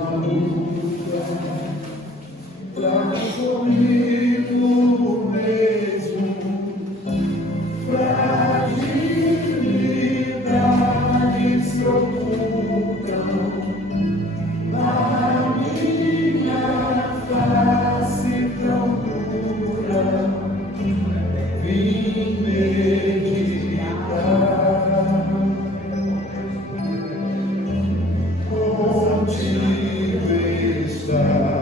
uma luta pra comigo mesmo, fragilidades que ocultam na minha face tão dura. Vim meditar contigo estar.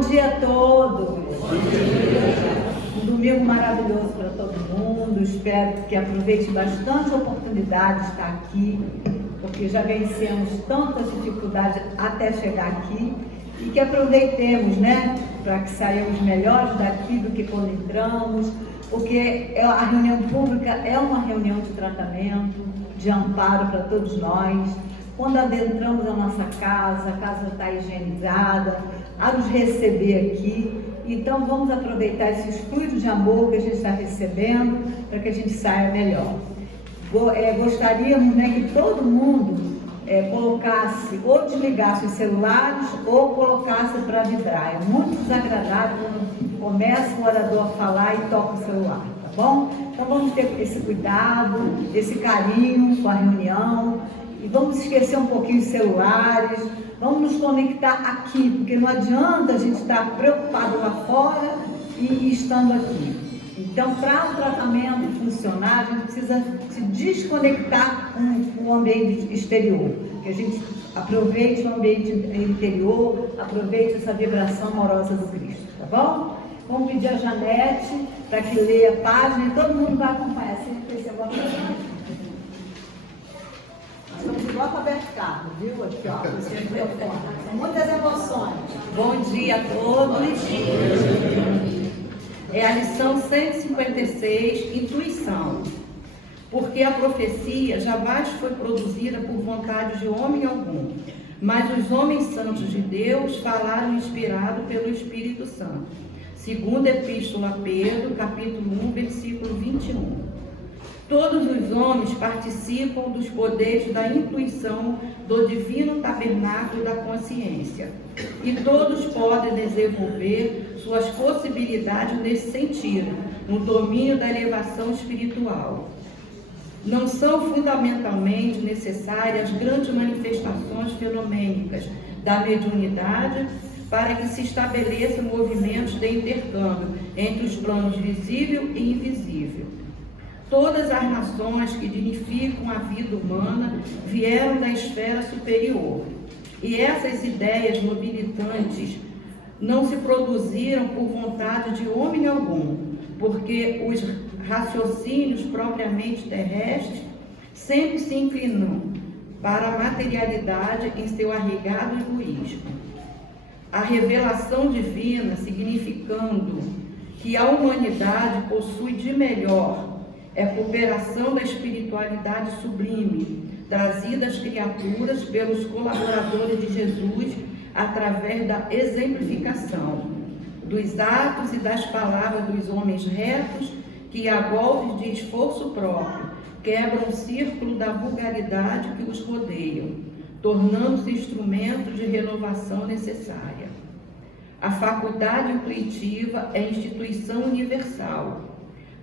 dia a todos. Um domingo maravilhoso para todo mundo. Espero que aproveite bastante a oportunidade de estar aqui, porque já vencemos tantas dificuldades até chegar aqui, e que aproveitemos, né, para que saiamos melhores daqui do que quando entramos, porque a reunião pública é uma reunião de tratamento, de amparo para todos nós. Quando adentramos a nossa casa, a casa está higienizada, a nos receber aqui. Então vamos aproveitar esses fluidos de amor que a gente está recebendo para que a gente saia melhor. Gostaríamos, né, que todo mundo colocasse ou desligasse os celulares ou colocasse para vibrar. É muito desagradável quando começa o orador a falar e toca o celular, tá bom? Então vamos ter esse cuidado, esse carinho com a reunião e vamos esquecer um pouquinho os celulares, vamos nos conectar aqui, porque não adianta a gente estar preocupado lá fora e estando aqui. Então, para o tratamento funcionar, a gente precisa se desconectar com o ambiente exterior, que a gente aproveite o ambiente interior, aproveite essa vibração amorosa do Cristo, tá bom? Vamos pedir a Janete para que leia a página e todo mundo vai acompanhar. Sempre esse agora. Nós estamos igual para Alberto Carlos, viu? Aqui, ó, são muitas emoções. Bom dia a todos. É a lição 156, intuição. Porque a profecia jamais foi produzida por vontade de homem algum, mas os homens santos de Deus falaram inspirado pelo Espírito Santo. Segunda Epístola a Pedro, capítulo 1, versículo 21. Todos os homens participam dos poderes da intuição do divino tabernáculo da consciência. E todos podem desenvolver suas possibilidades nesse sentido, no domínio da elevação espiritual. Não são fundamentalmente necessárias grandes manifestações fenomênicas da mediunidade para que se estabeleçam movimentos de intercâmbio entre os planos visível e invisível. Todas as nações que dignificam a vida humana vieram da esfera superior. E essas ideias mobilitantes não se produziram por vontade de homem algum, porque os raciocínios propriamente terrestres sempre se inclinam para a materialidade em seu arraigado egoísmo. A revelação divina, significando que a humanidade possui de melhor, é a cooperação da espiritualidade sublime, trazida às criaturas pelos colaboradores de Jesus através da exemplificação dos atos e das palavras dos homens retos que, a golpes de esforço próprio, quebram o círculo da vulgaridade que os rodeia, tornando-se instrumento de renovação necessária. A faculdade intuitiva é instituição universal.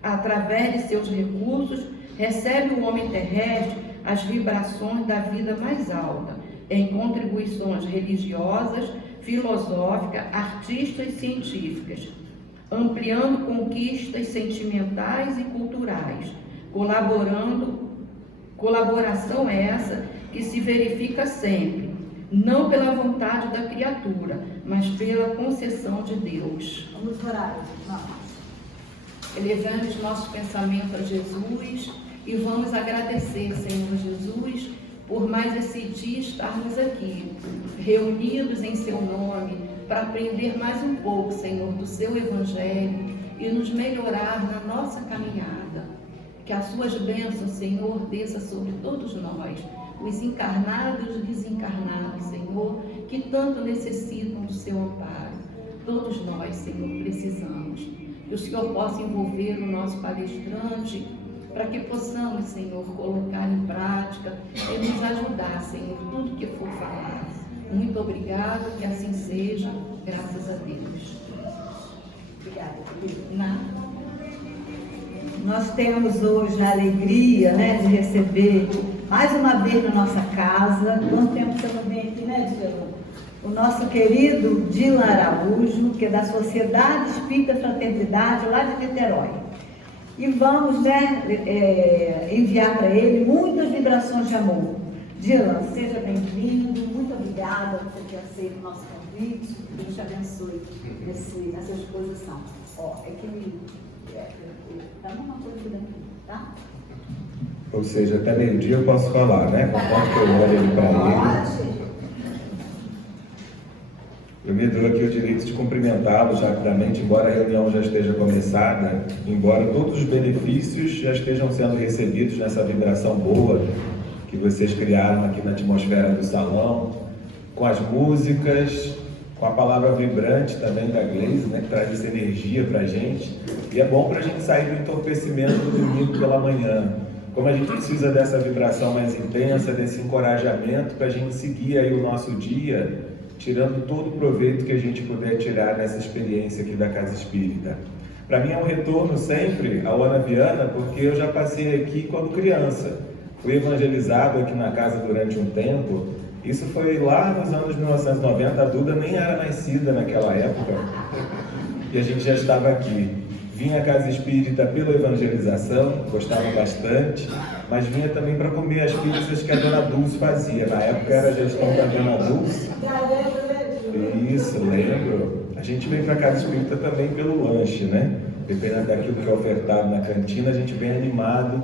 Através de seus recursos, recebe o homem terrestre as vibrações da vida mais alta, em contribuições religiosas, filosóficas, artísticas e científicas, ampliando conquistas sentimentais e culturais, colaboração essa que se verifica sempre, não pela vontade da criatura, mas pela concessão de Deus. Vamos orar, irmãos. Elevamos nossos pensamentos a Jesus e vamos agradecer, Senhor Jesus, por mais esse dia estarmos aqui, reunidos em Seu nome, para aprender mais um pouco, Senhor, do Seu Evangelho e nos melhorar na nossa caminhada. Que as Suas bênçãos, Senhor, desça sobre todos nós, os encarnados e os desencarnados, Senhor, que tanto necessitam do Seu amparo. Todos nós, Senhor, precisamos. Que o Senhor possa envolver o nosso palestrante, para que possamos, Senhor, colocar em prática e nos ajudar, Senhor, tudo que for falado. Muito obrigada, que assim seja, graças a Deus. Obrigada, querida. Nós temos hoje a alegria, né, de receber mais uma vez na nossa casa. Quanto tempo você não vem aqui, né, Diego? O nosso querido Dilan Araújo, que é da Sociedade Espírita Fraternidade, lá de Niterói. E vamos, né, enviar para ele muitas vibrações de amor, Dylan, seja bem-vindo, muito obrigada por ter aceito o nosso convite. Deus te abençoe nessa exposição. É que dá uma coisa daqui, tá? Ou seja, até meio-dia eu posso falar, né? Contanto que eu olhe para ele. Eu me dou aqui o direito de cumprimentá-los rapidamente, embora a reunião já esteja começada, embora todos os benefícios já estejam sendo recebidos nessa vibração boa que vocês criaram aqui na atmosfera do salão, com as músicas, com a palavra vibrante também da Glaze, né, que traz essa energia para a gente. E é bom para a gente sair do entorpecimento do domingo pela manhã. Como a gente precisa dessa vibração mais intensa, desse encorajamento para a gente seguir aí o nosso dia, tirando todo o proveito que a gente puder tirar nessa experiência aqui da Casa Espírita. Para mim é um retorno sempre ao Ana Viana, porque eu já passei aqui quando criança. Fui evangelizado aqui na casa durante um tempo. Isso foi lá nos anos 1990, a Duda nem era nascida naquela época, e a gente já estava aqui. Vinha à Casa Espírita pela evangelização, gostava bastante, mas vinha também para comer as pizzas que a Dona Dulce fazia. Na época era a gestão da Dona Dulce. Isso, lembro. A gente vem para a Casa Espírita também pelo lanche, né? Dependendo daquilo que é ofertado na cantina, a gente vem animado.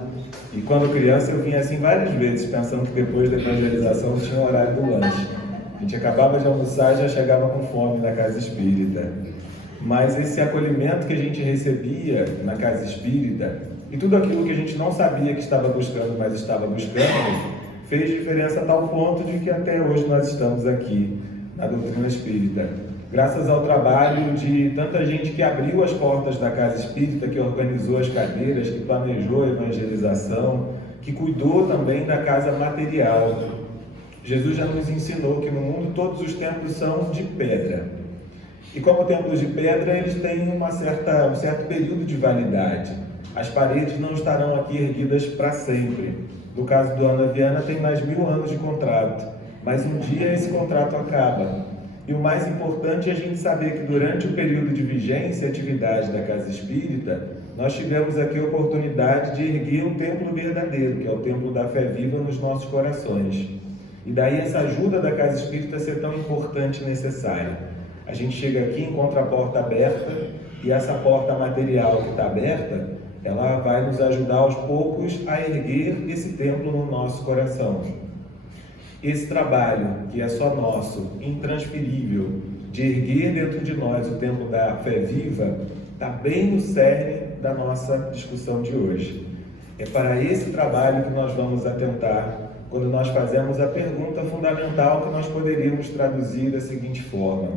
E quando criança eu vinha assim várias vezes, pensando que depois da evangelização tinha o horário do lanche. A gente acabava de almoçar e já chegava com fome na Casa Espírita. Mas esse acolhimento que a gente recebia na Casa Espírita e tudo aquilo que a gente não sabia que estava buscando, mas estava buscando, fez diferença a tal ponto de que até hoje nós estamos aqui na doutrina espírita. Graças ao trabalho de tanta gente que abriu as portas da Casa Espírita, que organizou as cadeiras, que planejou a evangelização, que cuidou também da casa material. Jesus já nos ensinou que no mundo todos os templos são de pedra. E como templos de pedra, eles têm um certo período de validade. As paredes não estarão aqui erguidas para sempre. No caso do Ana Viana, tem mais 1000 anos de contrato. Mas um dia esse contrato acaba. E o mais importante é a gente saber que durante o período de vigência e atividade da Casa Espírita, nós tivemos aqui a oportunidade de erguer um templo verdadeiro, que é o templo da fé viva nos nossos corações. E daí essa ajuda da Casa Espírita ser tão importante e necessária. A gente chega aqui, encontra a porta aberta, e essa porta material que está aberta, ela vai nos ajudar aos poucos a erguer esse templo no nosso coração. Esse trabalho, que é só nosso, intransferível, de erguer dentro de nós o templo da fé viva, está bem no cerne da nossa discussão de hoje. É para esse trabalho que nós vamos atentar quando nós fazemos a pergunta fundamental que nós poderíamos traduzir da seguinte forma: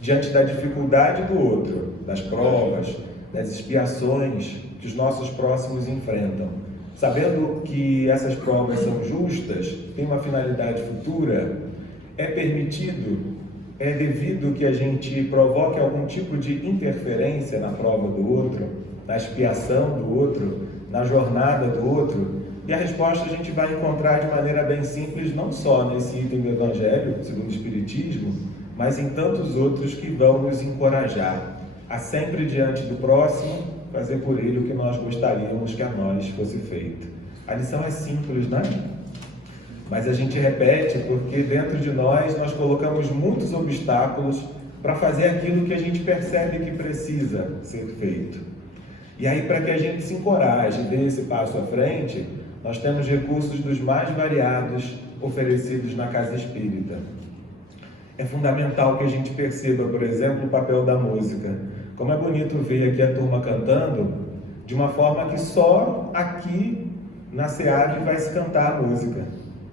diante da dificuldade do outro, das provas, das expiações que os nossos próximos enfrentam, sabendo que essas provas são justas, têm uma finalidade futura, é permitido, é devido que a gente provoque algum tipo de interferência na prova do outro, na expiação do outro, na jornada do outro? E a resposta a gente vai encontrar de maneira bem simples, não só nesse item do Evangelho, segundo o Espiritismo, mas em tantos outros que vão nos encorajar a sempre diante do próximo fazer por ele o que nós gostaríamos que a nós fosse feito. A lição é simples, né? Mas a gente repete porque dentro de nós colocamos muitos obstáculos para fazer aquilo que a gente percebe que precisa ser feito. E aí, para que a gente se encoraje e dê esse passo à frente, nós temos recursos dos mais variados oferecidos na Casa Espírita. É fundamental que a gente perceba, por exemplo, o papel da música. Como é bonito ver aqui a turma cantando de uma forma que só aqui na SEAD vai se cantar a música,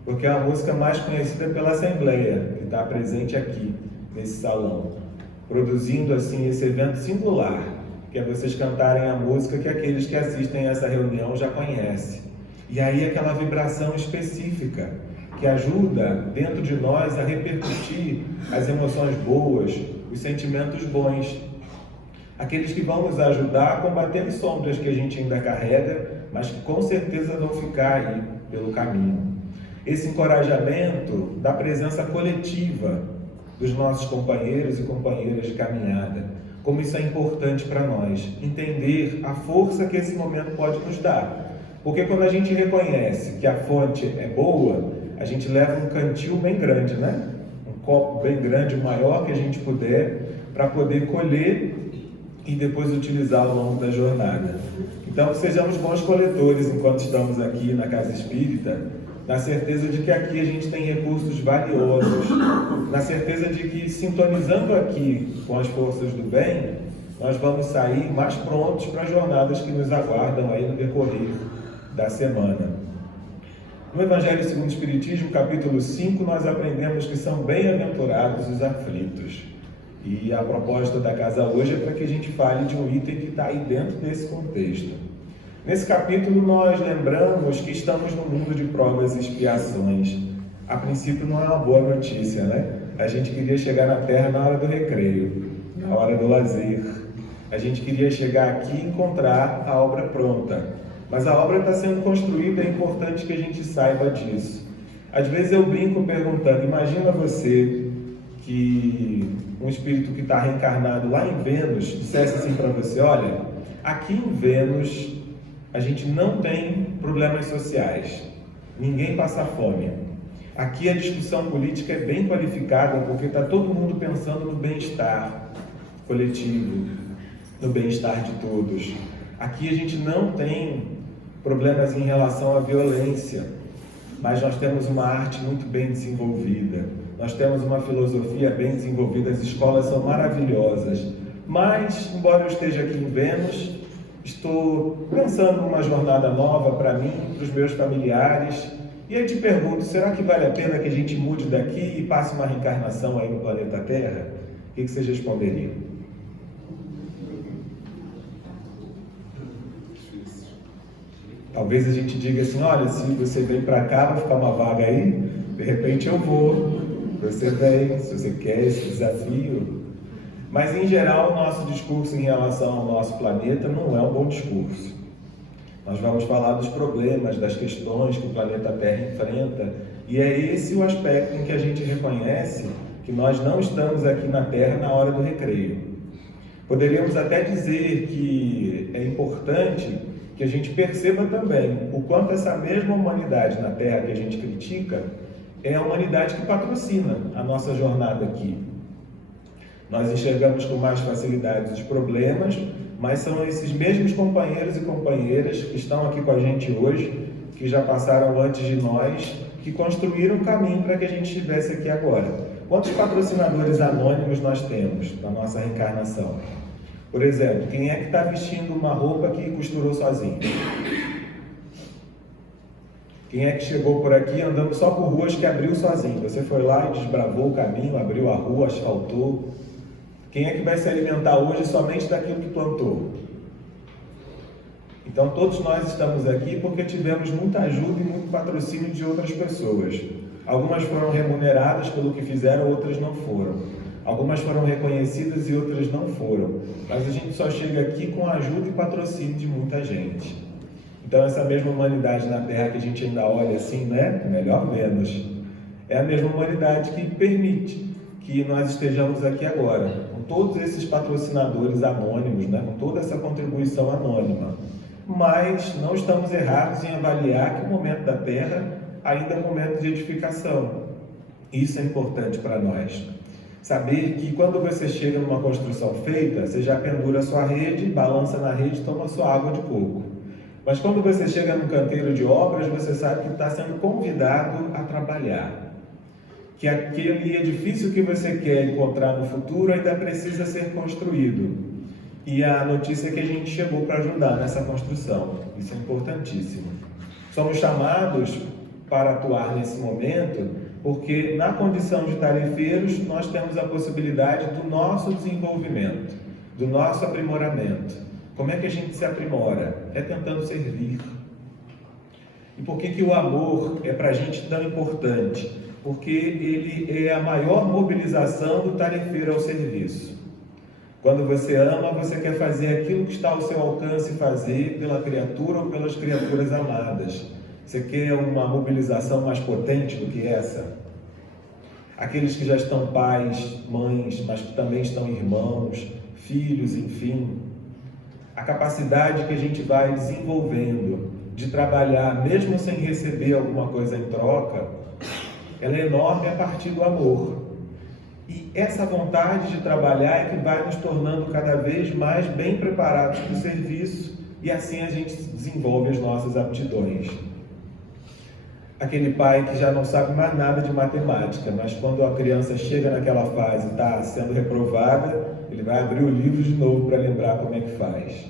porque é a música mais conhecida pela Assembleia, que está presente aqui nesse salão, produzindo assim esse evento singular, que é vocês cantarem a música que aqueles que assistem a essa reunião já conhecem. E aí aquela vibração específica que ajuda dentro de nós a repercutir as emoções boas, os sentimentos bons. Aqueles que vão nos ajudar a combater as sombras que a gente ainda carrega, mas que com certeza vão ficar aí pelo caminho. Esse encorajamento da presença coletiva dos nossos companheiros e companheiras de caminhada, como isso é importante para nós, entender a força que esse momento pode nos dar. Porque quando a gente reconhece que a fonte é boa, a gente leva um cantil bem grande, né? Um copo bem grande, o maior que a gente puder, para poder colher e depois utilizar ao longo da jornada. Então, sejamos bons coletores enquanto estamos aqui na Casa Espírita, na certeza de que aqui a gente tem recursos valiosos, na certeza de que, sintonizando aqui com as forças do bem, nós vamos sair mais prontos para as jornadas que nos aguardam aí no decorrer da semana. No Evangelho segundo o Espiritismo, capítulo 5, nós aprendemos que são bem-aventurados os aflitos. E a proposta da casa hoje é para que a gente fale de um item que está aí dentro desse contexto. Nesse capítulo nós lembramos que estamos no mundo de provas e expiações. A princípio não é uma boa notícia, né? A gente queria chegar na Terra na hora do recreio, na hora do lazer. A gente queria chegar aqui e encontrar a obra pronta. Mas a obra está sendo construída, é importante que a gente saiba disso. Às vezes eu brinco perguntando, imagina você que um espírito que está reencarnado lá em Vênus dissesse assim para você, olha, aqui em Vênus a gente não tem problemas sociais, ninguém passa fome. Aqui a discussão política é bem qualificada porque está todo mundo pensando no bem-estar coletivo, no bem-estar de todos. Aqui a gente não tem problemas em relação à violência, mas nós temos uma arte muito bem desenvolvida, nós temos uma filosofia bem desenvolvida, as escolas são maravilhosas. Mas, embora eu esteja aqui em Vênus, estou pensando numa jornada nova para mim, para os meus familiares. E aí te pergunto, será que vale a pena que a gente mude daqui e passe uma reencarnação aí no planeta Terra? O que vocês responderiam? Talvez a gente diga assim, olha, se você vem para cá, vai ficar uma vaga aí, de repente eu vou. Você vem, se você quer esse desafio. Mas, em geral, o nosso discurso em relação ao nosso planeta não é um bom discurso. Nós vamos falar dos problemas, das questões que o planeta Terra enfrenta, e é esse o aspecto em que a gente reconhece que nós não estamos aqui na Terra na hora do recreio. Poderíamos até dizer que é importante que a gente perceba também o quanto essa mesma humanidade na Terra que a gente critica é a humanidade que patrocina a nossa jornada aqui. Nós enxergamos com mais facilidade os problemas, mas são esses mesmos companheiros e companheiras que estão aqui com a gente hoje, que já passaram antes de nós, que construíram o caminho para que a gente estivesse aqui agora. Quantos patrocinadores anônimos nós temos na nossa reencarnação? Por exemplo, quem é que está vestindo uma roupa que costurou sozinho? Quem é que chegou por aqui andando só por ruas que abriu sozinho? Você foi lá e desbravou o caminho, abriu a rua, asfaltou. Quem é que vai se alimentar hoje somente daquilo que plantou? Então todos nós estamos aqui porque tivemos muita ajuda e muito patrocínio de outras pessoas. Algumas foram remuneradas pelo que fizeram, outras não foram. Algumas foram reconhecidas e outras não foram. Mas a gente só chega aqui com a ajuda e patrocínio de muita gente. Então essa mesma humanidade na Terra que a gente ainda olha assim, né? Melhor Vênus. É a mesma humanidade que permite que nós estejamos aqui agora, com todos esses patrocinadores anônimos, né? Com toda essa contribuição anônima. Mas não estamos errados em avaliar que o momento da Terra ainda é um momento de edificação. Isso é importante para nós. Saber que quando você chega numa construção feita, você já pendura a sua rede, balança na rede e toma sua água de coco. Mas quando você chega num canteiro de obras, você sabe que está sendo convidado a trabalhar. Que aquele edifício que você quer encontrar no futuro ainda precisa ser construído. E a notícia é que a gente chegou para ajudar nessa construção. Isso é importantíssimo. Somos chamados para atuar nesse momento, porque na condição de tarefeiros nós temos a possibilidade do nosso desenvolvimento, do nosso aprimoramento. Como é que a gente se aprimora? É tentando servir. E por que o amor é para a gente tão importante? Porque ele é a maior mobilização do tarefeiro ao serviço. Quando você ama, você quer fazer aquilo que está ao seu alcance fazer pela criatura ou pelas criaturas amadas. Você quer uma mobilização mais potente do que essa? Aqueles que já estão pais, mães, mas que também estão irmãos, filhos, enfim. A capacidade que a gente vai desenvolvendo de trabalhar, mesmo sem receber alguma coisa em troca, ela é enorme a partir do amor. E essa vontade de trabalhar é que vai nos tornando cada vez mais bem preparados para o serviço, e assim a gente desenvolve as nossas aptidões. Aquele pai que já não sabe mais nada de matemática, mas quando a criança chega naquela fase e está sendo reprovada, ele vai abrir o livro de novo para lembrar como é que faz.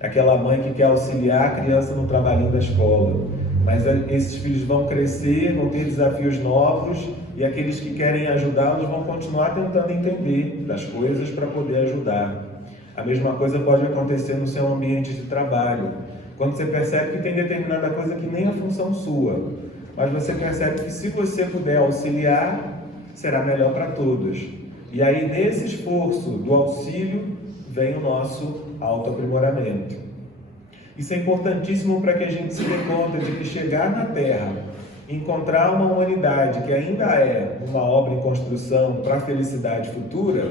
Aquela mãe que quer auxiliar a criança no trabalhinho da escola, mas esses filhos vão crescer, vão ter desafios novos, e aqueles que querem ajudá-los vão continuar tentando entender das coisas para poder ajudar. A mesma coisa pode acontecer no seu ambiente de trabalho. Quando você percebe que tem determinada coisa que nem é função sua, mas você percebe que se você puder auxiliar, será melhor para todos. E aí, nesse esforço do auxílio, vem o nosso autoaprimoramento. Isso é importantíssimo para que a gente se dê conta de que chegar na Terra, encontrar uma humanidade que ainda é uma obra em construção para a felicidade futura,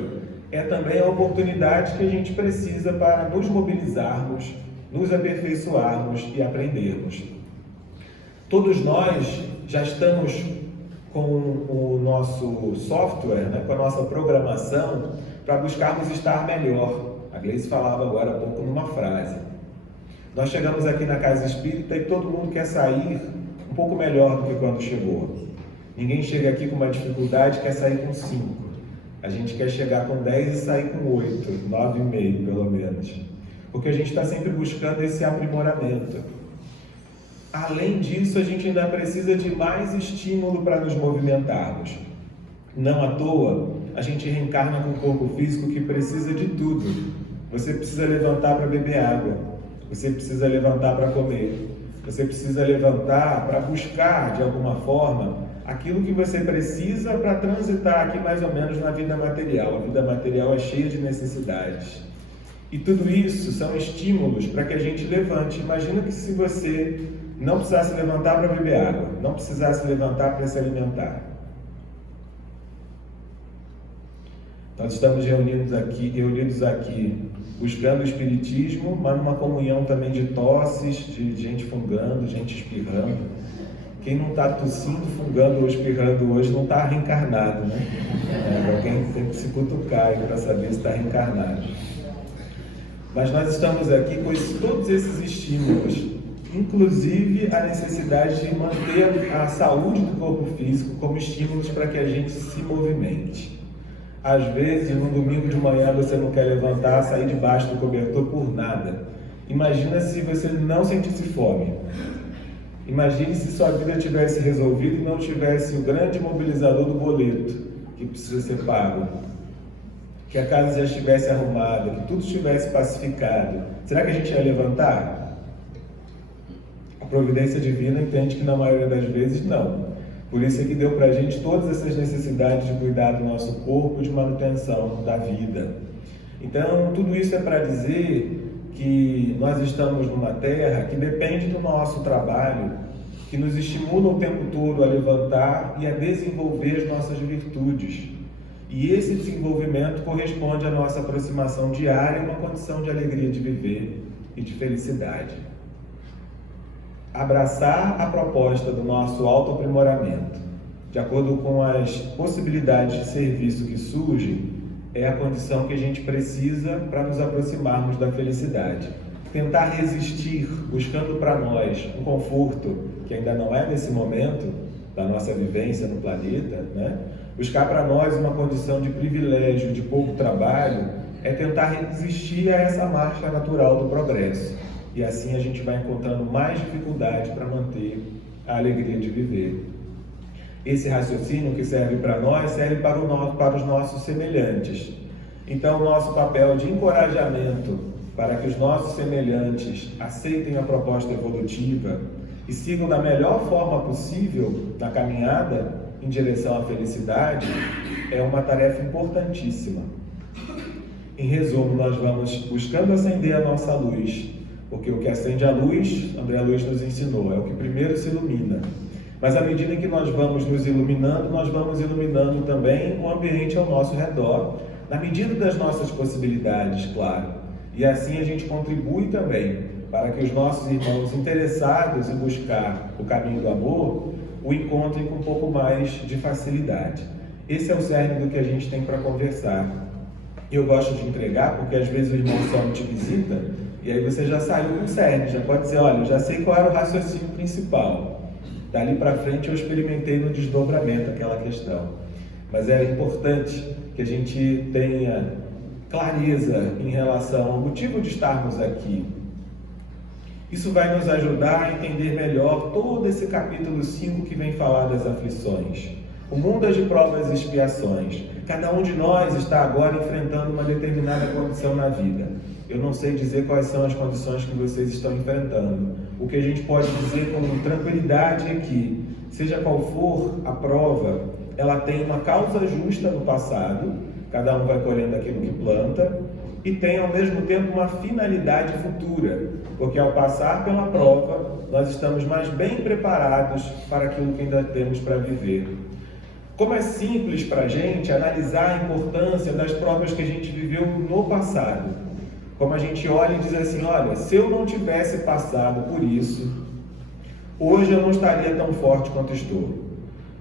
é também a oportunidade que a gente precisa para nos mobilizarmos, nos aperfeiçoarmos e aprendermos. Todos nós já estamos com o nosso software, com a nossa programação, para buscarmos estar melhor. A Gleice falava agora há pouco numa frase. Nós chegamos aqui na Casa Espírita e todo mundo quer sair um pouco melhor do que quando chegou. Ninguém chega aqui com uma dificuldade e quer sair com 5. A gente quer chegar com 10 e sair com 8, 9,5 pelo menos. Porque a gente está sempre buscando esse aprimoramento. Além disso, a gente ainda precisa de mais estímulo para nos movimentarmos. Não à toa, a gente reencarna com um corpo físico que precisa de tudo. Você precisa levantar para beber água. Você precisa levantar para comer. Você precisa levantar para buscar, de alguma forma, aquilo que você precisa para transitar aqui mais ou menos na vida material. A vida material é cheia de necessidades. E tudo isso são estímulos para que a gente levante. Imagina que se você não precisasse levantar para beber água, não precisasse levantar para se alimentar. Nós estamos reunidos aqui buscando o Espiritismo, mas numa comunhão também de tosses, de gente fungando, gente espirrando. Quem não está tossindo, fungando ou espirrando hoje não está reencarnado, né? Alguém tem que se cutucar para saber se está reencarnado. Mas nós estamos aqui com todos esses estímulos, inclusive a necessidade de manter a saúde do corpo físico como estímulos para que a gente se movimente. Às vezes, no domingo de manhã, você não quer levantar, sair debaixo do cobertor por nada. Imagina se você não sentisse fome. Imagine se sua vida tivesse resolvido e não tivesse o grande mobilizador do boleto, que precisa ser pago. Que a casa já estivesse arrumada, que tudo estivesse pacificado. Será que a gente ia levantar? A providência divina entende que na maioria das vezes não. Por isso é que deu para a gente todas essas necessidades de cuidar do nosso corpo, de manutenção da vida. Então, tudo isso é para dizer que nós estamos numa terra que depende do nosso trabalho, que nos estimula o tempo todo a levantar e a desenvolver as nossas virtudes. E esse desenvolvimento corresponde à nossa aproximação diária a uma condição de alegria de viver e de felicidade. Abraçar a proposta do nosso autoaprimoramento, de acordo com as possibilidades de serviço que surgem, é a condição que a gente precisa para nos aproximarmos da felicidade. Tentar resistir, buscando para nós um conforto que ainda não é nesse momento da nossa vivência no planeta, né? Buscar para nós uma condição de privilégio, de pouco trabalho, é tentar resistir a essa marcha natural do progresso. E assim a gente vai encontrando mais dificuldade para manter a alegria de viver. Esse raciocínio que serve para nós, serve para os nossos semelhantes. Então, o nosso papel de encorajamento para que os nossos semelhantes aceitem a proposta evolutiva e sigam da melhor forma possível na caminhada em direção à felicidade é uma tarefa importantíssima. Em resumo, nós vamos buscando acender a nossa luz, porque o que acende a luz, André Luiz nos ensinou, é o que primeiro se ilumina. Mas à medida que nós vamos nos iluminando, nós vamos iluminando também o ambiente ao nosso redor, na medida das nossas possibilidades, claro. E assim a gente contribui também para que os nossos irmãos interessados em buscar o caminho do amor o encontrem com um pouco mais de facilidade. Esse é o cerne do que a gente tem para conversar. Eu gosto de entregar, porque às vezes o irmão só te visita, e aí você já saiu com o cerne, já pode dizer, olha, eu já sei qual era o raciocínio principal. Dali para frente eu experimentei no desdobramento aquela questão. Mas é importante que a gente tenha clareza em relação ao motivo de estarmos aqui. Isso vai nos ajudar a entender melhor todo esse capítulo 5 que vem falar das aflições. O mundo é de provas e expiações. Cada um de nós está agora enfrentando uma determinada condição na vida. Eu não sei dizer quais são as condições que vocês estão enfrentando. O que a gente pode dizer com tranquilidade é que, seja qual for a prova, ela tem uma causa justa no passado, cada um vai colhendo aquilo que planta, e tem ao mesmo tempo uma finalidade futura, porque ao passar pela prova, nós estamos mais bem preparados para aquilo que ainda temos para viver. Como é simples para a gente analisar a importância das provas que a gente viveu no passado. Como a gente olha e diz assim, olha, se eu não tivesse passado por isso, hoje eu não estaria tão forte quanto estou.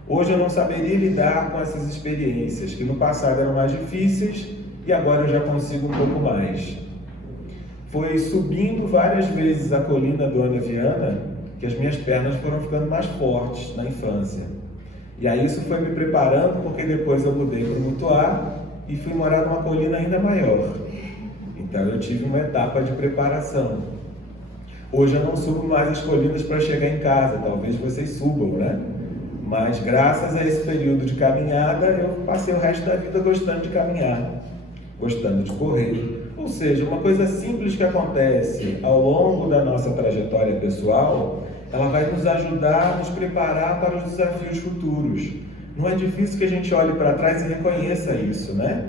Hoje eu não saberia lidar com essas experiências, que no passado eram mais difíceis e agora eu já consigo um pouco mais. Foi subindo várias vezes a colina do Ana Viana que as minhas pernas foram ficando mais fortes na infância. E aí isso foi me preparando, porque depois eu mudei para o Mutuá e fui morar numa colina ainda maior. Então eu tive uma etapa de preparação. Hoje eu não subo mais as colinas para chegar em casa, talvez vocês subam, né? Mas graças a esse período de caminhada, eu passei o resto da vida gostando de caminhar, gostando de correr. Ou seja, uma coisa simples que acontece ao longo da nossa trajetória pessoal, ela vai nos ajudar a nos preparar para os desafios futuros. Não é difícil que a gente olhe para trás e reconheça isso, né?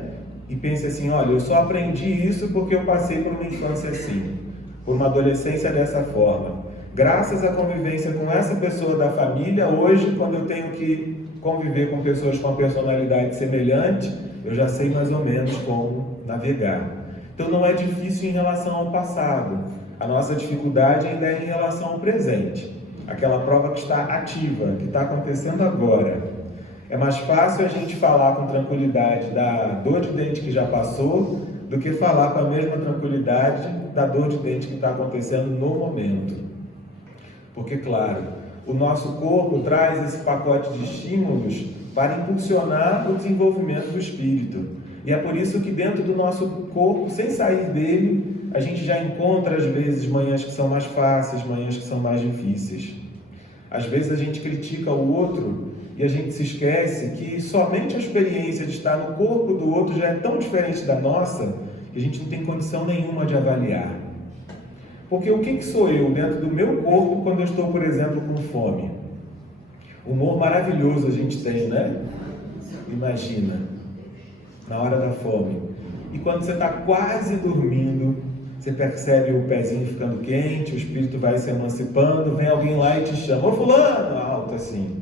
E pense assim, olha, eu só aprendi isso porque eu passei por uma infância assim, por uma adolescência dessa forma. Graças à convivência com essa pessoa da família, hoje, quando eu tenho que conviver com pessoas com personalidade semelhante, eu já sei mais ou menos como navegar. Então não é difícil em relação ao passado. A nossa dificuldade ainda é em relação ao presente. Aquela prova que está ativa, que está acontecendo agora. É mais fácil a gente falar com tranquilidade da dor de dente que já passou, do que falar com a mesma tranquilidade da dor de dente que está acontecendo no momento. Porque, claro, o nosso corpo traz esse pacote de estímulos para impulsionar o desenvolvimento do espírito. E é por isso que dentro do nosso corpo, sem sair dele, a gente já encontra às vezes manhãs que são mais fáceis, manhãs que são mais difíceis. Às vezes a gente critica o outro e a gente se esquece que somente a experiência de estar no corpo do outro já é tão diferente da nossa que a gente não tem condição nenhuma de avaliar. Porque o que sou eu dentro do meu corpo quando eu estou, por exemplo, com fome? Humor maravilhoso a gente tem, né? Imagina, na hora da fome. E quando você está quase dormindo, você percebe o pezinho ficando quente, o espírito vai se emancipando, vem alguém lá e te chama, ô fulano, alto assim.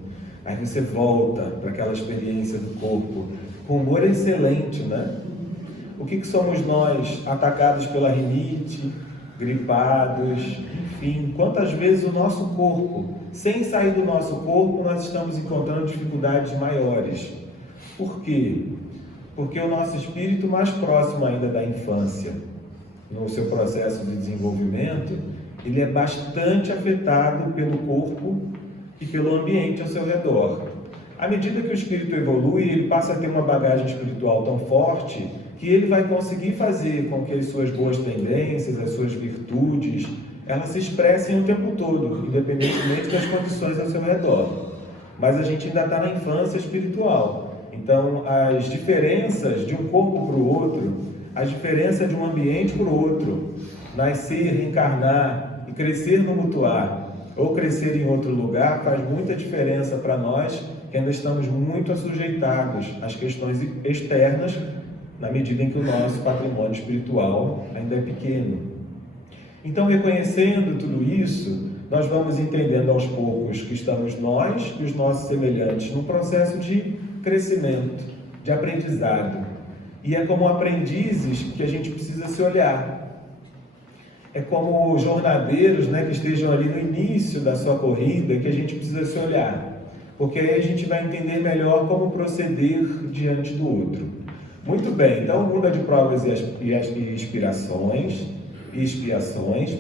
Aí você volta para aquela experiência do corpo. Com humor excelente, né? O que somos nós, atacados pela rinite, gripados, enfim, quantas vezes o nosso corpo, sem sair do nosso corpo, nós estamos encontrando dificuldades maiores. Por quê? Porque o nosso espírito, mais próximo ainda da infância, no seu processo de desenvolvimento, ele é bastante afetado pelo corpo e pelo ambiente ao seu redor. À medida que o espírito evolui, ele passa a ter uma bagagem espiritual tão forte que ele vai conseguir fazer com que as suas boas tendências, as suas virtudes, elas se expressem o tempo todo, independentemente das condições ao seu redor. Mas a gente ainda está na infância espiritual. Então, as diferenças de um corpo para o outro, a diferença de um ambiente para o outro, nascer, reencarnar e crescer no Mutuá, ou crescer em outro lugar, faz muita diferença para nós, que ainda estamos muito assujeitados às questões externas, na medida em que o nosso patrimônio espiritual ainda é pequeno. Então, reconhecendo tudo isso, nós vamos entendendo aos poucos que estamos nós e os nossos semelhantes num processo de crescimento, de aprendizado. E é como aprendizes que a gente precisa se olhar. É como jornadeiros, né, que estejam ali no início da sua corrida, que a gente precisa se olhar. porque aí a gente vai entender melhor como proceder diante do outro. Muito bem, então muda de provas e expiações,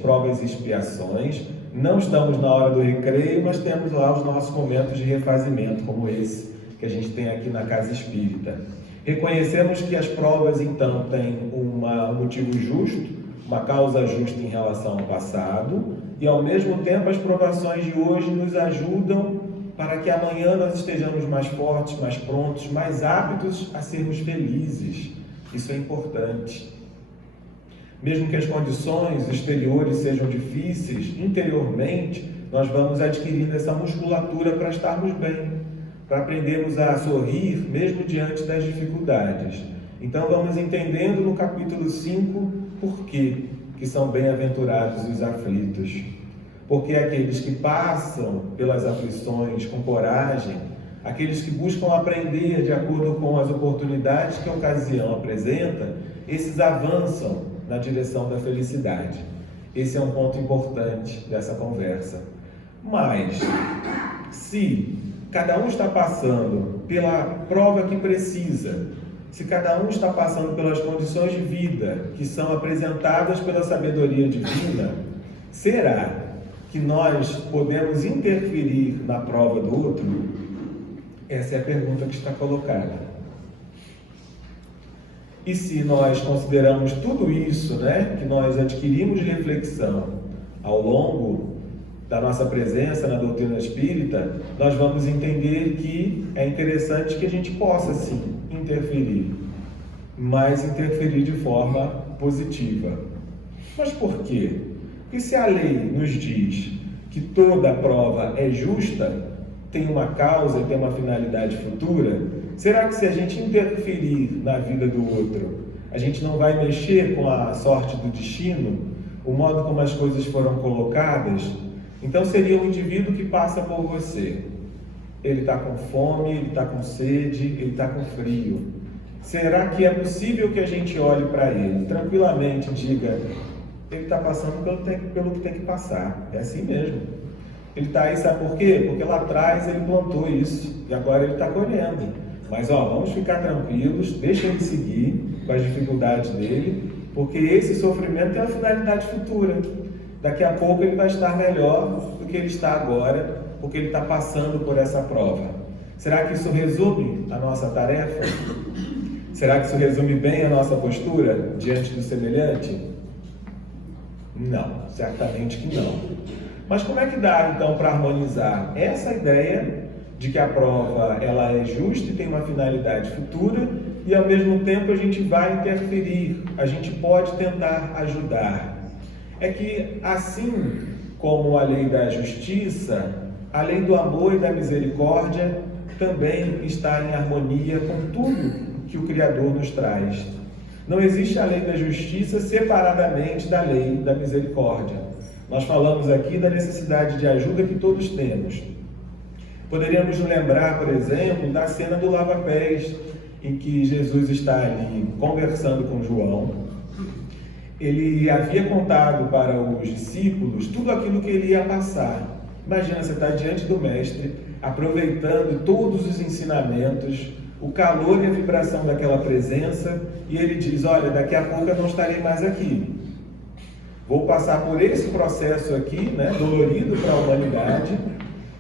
provas e expiações. Não estamos na hora do recreio, mas temos lá os nossos momentos de refazimento, como esse que a gente tem aqui na Casa Espírita. Reconhecemos que as provas, então, têm um motivo justo, uma causa justa em relação ao passado, e ao mesmo tempo as provações de hoje nos ajudam para que amanhã nós estejamos mais fortes, mais prontos, mais aptos a sermos felizes. Isso é importante. Mesmo que as condições exteriores sejam difíceis, interiormente nós vamos adquirindo essa musculatura para estarmos bem, para aprendermos a sorrir mesmo diante das dificuldades. Então vamos entendendo no capítulo 5 por que são bem-aventurados os aflitos. Porque aqueles que passam pelas aflições com coragem, aqueles que buscam aprender de acordo com as oportunidades que a ocasião apresenta, esses avançam na direção da felicidade. Esse é um ponto importante dessa conversa. Mas, se cada um está passando pela prova que precisa, se cada um está passando pelas condições de vida que são apresentadas pela sabedoria divina, será que nós podemos interferir na prova do outro? Essa é a pergunta que está colocada. E se nós consideramos tudo isso, que nós adquirimos de reflexão ao longo da nossa presença na doutrina espírita, nós vamos entender que é interessante que a gente possa, sim, interferir, mas interferir de forma positiva. Mas por quê? Porque se a lei nos diz que toda prova é justa, tem uma causa e tem uma finalidade futura, será que se a gente interferir na vida do outro, a gente não vai mexer com a sorte do destino, o modo como as coisas foram colocadas? Então seria um indivíduo que passa por você. Ele está com fome, ele está com sede, ele está com frio. Será que é possível que a gente olhe para ele tranquilamente e diga: ele está passando pelo que tem que passar? É assim mesmo. Ele está aí, sabe por quê? Porque lá atrás ele plantou isso e agora ele está colhendo. Mas vamos ficar tranquilos, deixa ele seguir com as dificuldades dele, porque esse sofrimento tem uma finalidade futura. Daqui a pouco ele vai estar melhor do que ele está agora, porque ele está passando por essa prova. Será que isso resume a nossa tarefa? Será que isso resume bem a nossa postura diante do semelhante? Não, certamente que não. Mas como é que dá então para harmonizar essa ideia de que a prova ela é justa e tem uma finalidade futura e ao mesmo tempo a gente vai interferir, a gente pode tentar ajudar? É que assim como a lei da justiça, a lei do amor e da misericórdia também está em harmonia com tudo que o Criador nos traz. Não existe a lei da justiça separadamente da lei da misericórdia. Nós falamos aqui da necessidade de ajuda que todos temos. Poderíamos nos lembrar, por exemplo, da cena do lava-pés, em que Jesus está ali conversando com João. Ele havia contado para os discípulos tudo aquilo que ele ia passar. Imagina, você está diante do Mestre, aproveitando todos os ensinamentos, o calor e a vibração daquela presença, e ele diz: olha, daqui a pouco eu não estarei mais aqui. Vou passar por esse processo aqui, dolorido para a humanidade,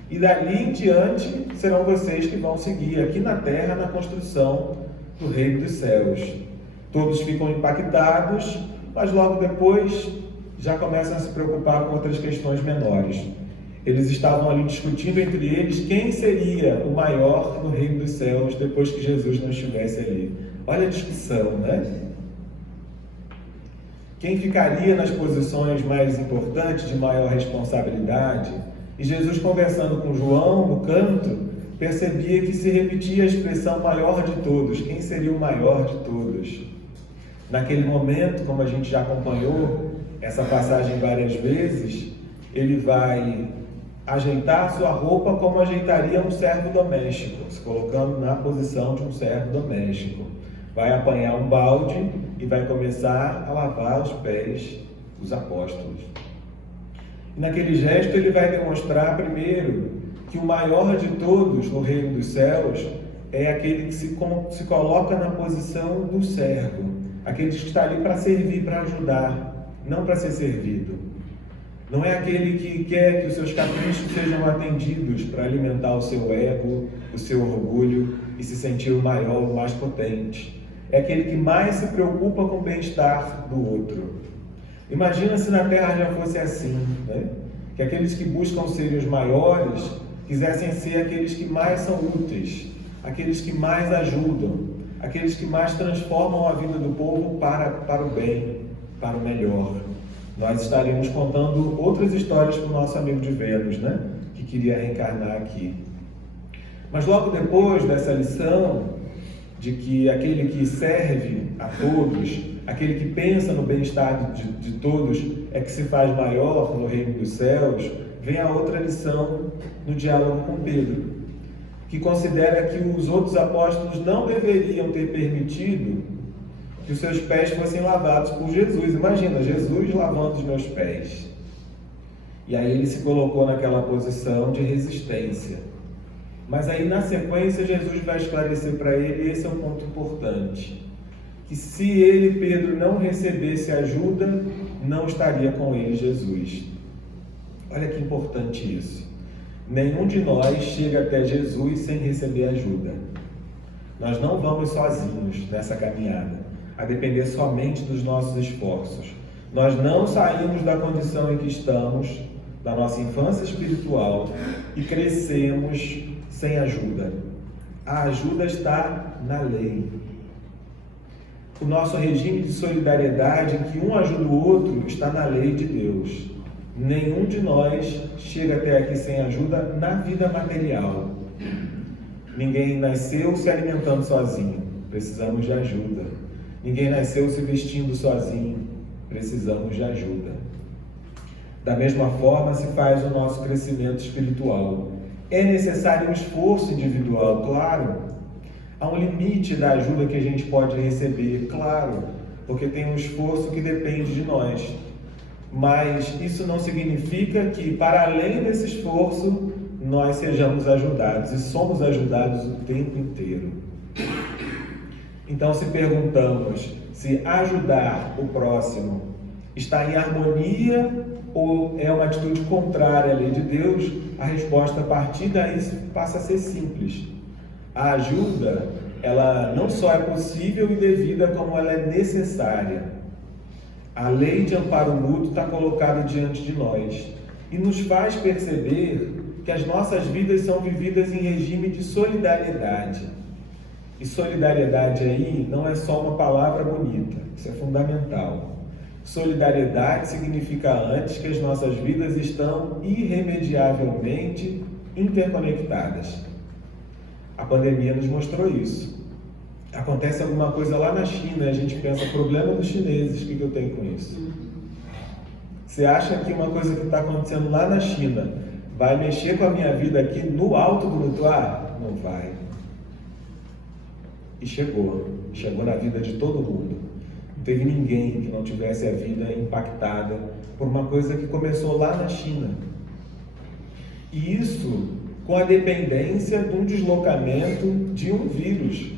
e dali em diante serão vocês que vão seguir aqui na Terra na construção do Reino dos Céus. Todos ficam impactados, mas logo depois já começam a se preocupar com outras questões menores. Eles estavam ali discutindo entre eles quem seria o maior no Reino dos Céus depois que Jesus não estivesse ali. Olha a discussão, Quem ficaria nas posições mais importantes, de maior responsabilidade? E Jesus, conversando com João no canto, percebia que se repetia a expressão maior de todos. Quem seria o maior de todos? Naquele momento, como a gente já acompanhou essa passagem várias vezes, ele vai ajeitar sua roupa como ajeitaria um servo doméstico, se colocando na posição de um servo doméstico. Vai apanhar um balde e vai começar a lavar os pés dos apóstolos. E naquele gesto ele vai demonstrar primeiro que o maior de todos no reino dos céus é aquele que se coloca na posição do servo, aquele que está ali para servir, para ajudar, não para ser servido. Não é aquele que quer que os seus caprichos sejam atendidos para alimentar o seu ego, o seu orgulho e se sentir o maior, o mais potente. É aquele que mais se preocupa com o bem-estar do outro. Imagina se na Terra já fosse assim, né? Que aqueles que buscam ser os maiores quisessem ser aqueles que mais são úteis, aqueles que mais ajudam, aqueles que mais transformam a vida do povo para o bem, para o melhor. Nós estaríamos contando outras histórias para o nosso amigo de Vênus, né? Que queria reencarnar aqui. Mas logo depois dessa lição de que aquele que serve a todos, aquele que pensa no bem-estar de todos é que se faz maior no reino dos céus, vem a outra lição no diálogo com Pedro, que considera que os outros apóstolos não deveriam ter permitido que os seus pés fossem lavados por Jesus. Imagina, Jesus lavando os meus pés. E aí ele se colocou naquela posição de resistência. Mas aí na sequência Jesus vai esclarecer para ele, e esse é um ponto importante, que se ele, Pedro, não recebesse ajuda, não estaria com ele Jesus. Olha que importante isso. Nenhum de nós chega até Jesus sem receber ajuda. Nós não vamos sozinhos nessa caminhada, a depender somente dos nossos esforços. Nós não saímos da condição em que estamos, da nossa infância espiritual, e crescemos sem ajuda. A ajuda está na lei. O nosso regime de solidariedade, em que um ajuda o outro, está na lei de Deus. Nenhum de nós chega até aqui sem ajuda na vida material. Ninguém nasceu se alimentando sozinho. Precisamos de ajuda. Ninguém nasceu se vestindo sozinho. Precisamos de ajuda. Da mesma forma se faz o nosso crescimento espiritual. É necessário um esforço individual, claro. Há um limite da ajuda que a gente pode receber, claro, porque tem um esforço que depende de nós. Mas isso não significa que, para além desse esforço, nós sejamos ajudados, e somos ajudados o tempo inteiro. Então, se perguntamos se ajudar o próximo está em harmonia ou é uma atitude contrária à lei de Deus, a resposta a partir daí passa a ser simples. A ajuda, ela não só é possível e devida, como ela é necessária. A lei de amparo mútuo está colocada diante de nós e nos faz perceber que as nossas vidas são vividas em regime de solidariedade. E solidariedade aí não é só uma palavra bonita, isso é fundamental. Solidariedade significa antes que as nossas vidas estão irremediavelmente interconectadas. A pandemia nos mostrou isso. Acontece alguma coisa lá na China e a gente pensa, problema dos chineses, o que eu tenho com isso? Você acha que uma coisa que está acontecendo lá na China vai mexer com a minha vida aqui no alto do Mutuá? Não vai. E chegou na vida de todo mundo. Não teve ninguém que não tivesse a vida impactada por uma coisa que começou lá na China. E isso com a dependência de um deslocamento de um vírus,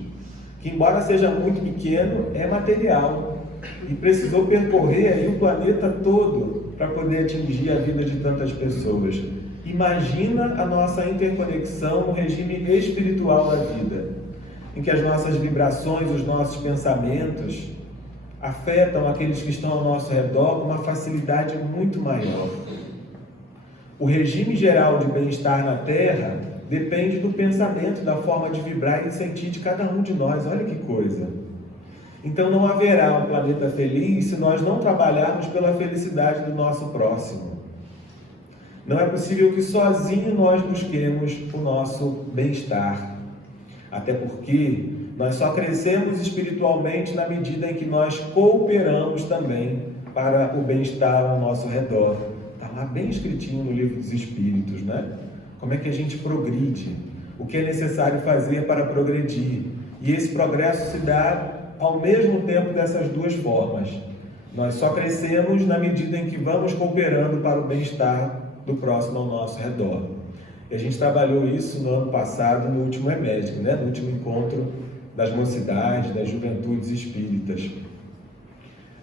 que embora seja muito pequeno, é material e precisou percorrer aí o planeta todo para poder atingir a vida de tantas pessoas. Imagina a nossa interconexão no regime espiritual da vida, em que as nossas vibrações, os nossos pensamentos afetam aqueles que estão ao nosso redor com uma facilidade muito maior. O regime geral de bem-estar na Terra depende do pensamento, da forma de vibrar e sentir de cada um de nós. Olha que coisa! Então não haverá um planeta feliz se nós não trabalharmos pela felicidade do nosso próximo. Não é possível que sozinho nós busquemos o nosso bem-estar. Até porque nós só crescemos espiritualmente na medida em que nós cooperamos também para o bem-estar ao nosso redor. Está lá bem escritinho no Livro dos Espíritos, né? Como é que a gente progride? O que é necessário fazer para progredir? E esse progresso se dá ao mesmo tempo dessas duas formas. Nós só crescemos na medida em que vamos cooperando para o bem-estar do próximo ao nosso redor. E a gente trabalhou isso no ano passado, no último EMESG, né? No último encontro das mocidades, das juventudes espíritas.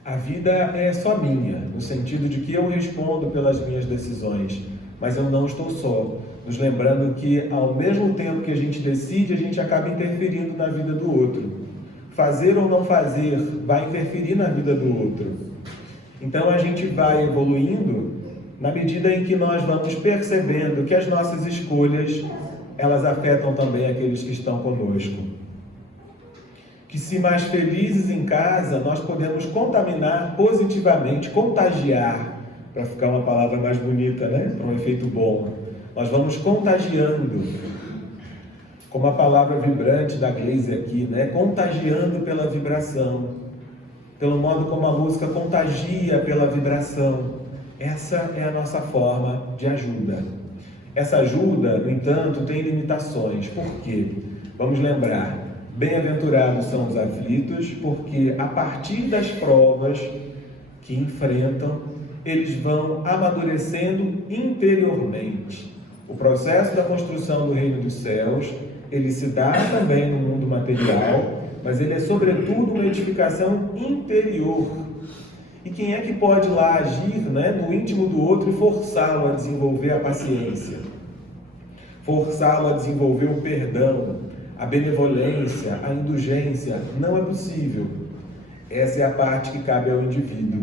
A vida é só minha, no sentido de que eu respondo pelas minhas decisões, mas eu não estou só. Nos lembrando que, ao mesmo tempo que a gente decide, a gente acaba interferindo na vida do outro. Fazer ou não fazer vai interferir na vida do outro. Então a gente vai evoluindo na medida em que nós vamos percebendo que as nossas escolhas, elas afetam também aqueles que estão conosco. Que se mais felizes em casa, nós podemos contaminar positivamente, contagiar, para ficar uma palavra mais bonita, né? Para um efeito bom. Nós vamos contagiando, como a palavra vibrante da Gleise aqui, né? Contagiando pela vibração, pelo modo como a música contagia pela vibração. Essa é a nossa forma de ajuda. Essa ajuda, no entanto, tem limitações. Por quê? Vamos lembrar, bem-aventurados são os aflitos, porque a partir das provas que enfrentam, eles vão amadurecendo interiormente. O processo da construção do reino dos céus, ele se dá também no mundo material, mas ele é sobretudo uma edificação interior. E quem é que pode lá agir, né, no íntimo do outro e forçá-lo a desenvolver a paciência? Forçá-lo a desenvolver o perdão, a benevolência, a indulgência? Não é possível. Essa é a parte que cabe ao indivíduo.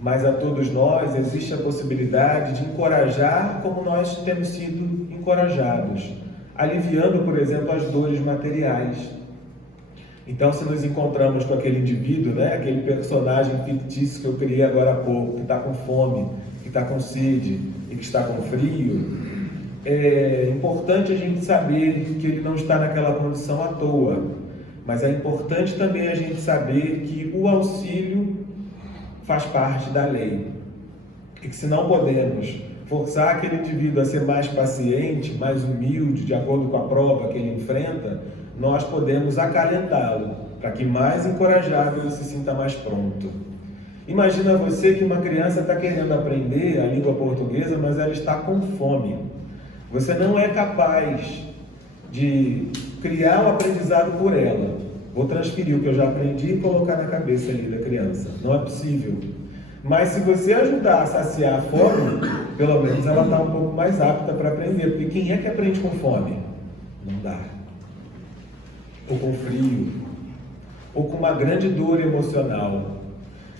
Mas a todos nós existe a possibilidade de encorajar como nós temos sido encorajados, aliviando, por exemplo, as dores materiais. Então, se nos encontramos com aquele indivíduo, né, aquele personagem fictício que eu criei agora há pouco, que está com fome, que está com sede e que está com frio, é importante a gente saber que ele não está naquela condição à toa, mas é importante também a gente saber que o auxílio faz parte da lei, e que se não podemos forçar aquele indivíduo a ser mais paciente, mais humilde, de acordo com a prova que ele enfrenta, nós podemos acalentá-lo, para que mais encorajado ele se sinta mais pronto. Imagina você que uma criança está querendo aprender a língua portuguesa, mas ela está com fome. Você não é capaz de criar o aprendizado por ela. Vou transferir o que eu já aprendi e colocar na cabeça ali da criança. Não é possível. Mas se você ajudar a saciar a fome, pelo menos ela está um pouco mais apta para aprender. Porque quem é que aprende com fome? Não dá. Ou com frio. Ou com uma grande dor emocional.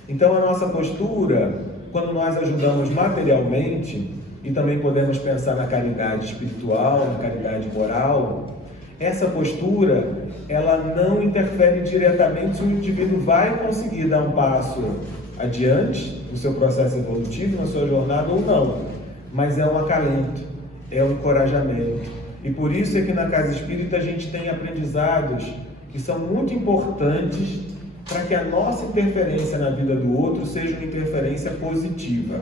Então a nossa postura, quando nós ajudamos materialmente, e também podemos pensar na caridade espiritual, na caridade moral, essa postura, ela não interfere diretamente se o indivíduo vai conseguir dar um passo adiante no seu processo evolutivo, na sua jornada ou não. Mas é um acalento, é um encorajamento. E por isso é que na Casa Espírita a gente tem aprendizados que são muito importantes para que a nossa interferência na vida do outro seja uma interferência positiva.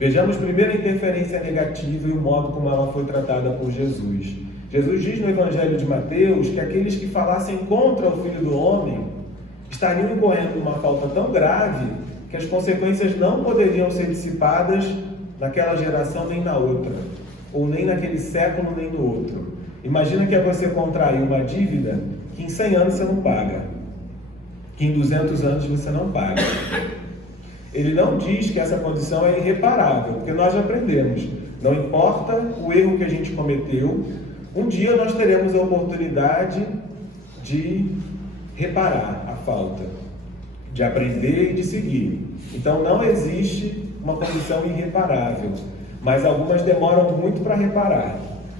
Vejamos primeiro a interferência negativa e o modo como ela foi tratada por Jesus. Jesus diz no Evangelho de Mateus que aqueles que falassem contra o Filho do Homem estariam incorrendo uma falta tão grave que as consequências não poderiam ser dissipadas naquela geração nem na outra, ou nem naquele século nem no outro. Imagina que é você contrair uma dívida que em 100 anos você não paga, que em 200 anos você não paga. Ele não diz que essa condição é irreparável, porque nós já aprendemos. Não importa o erro que a gente cometeu, um dia nós teremos a oportunidade de reparar a falta, de aprender e de seguir. Então não existe uma condição irreparável, mas algumas demoram muito para reparar.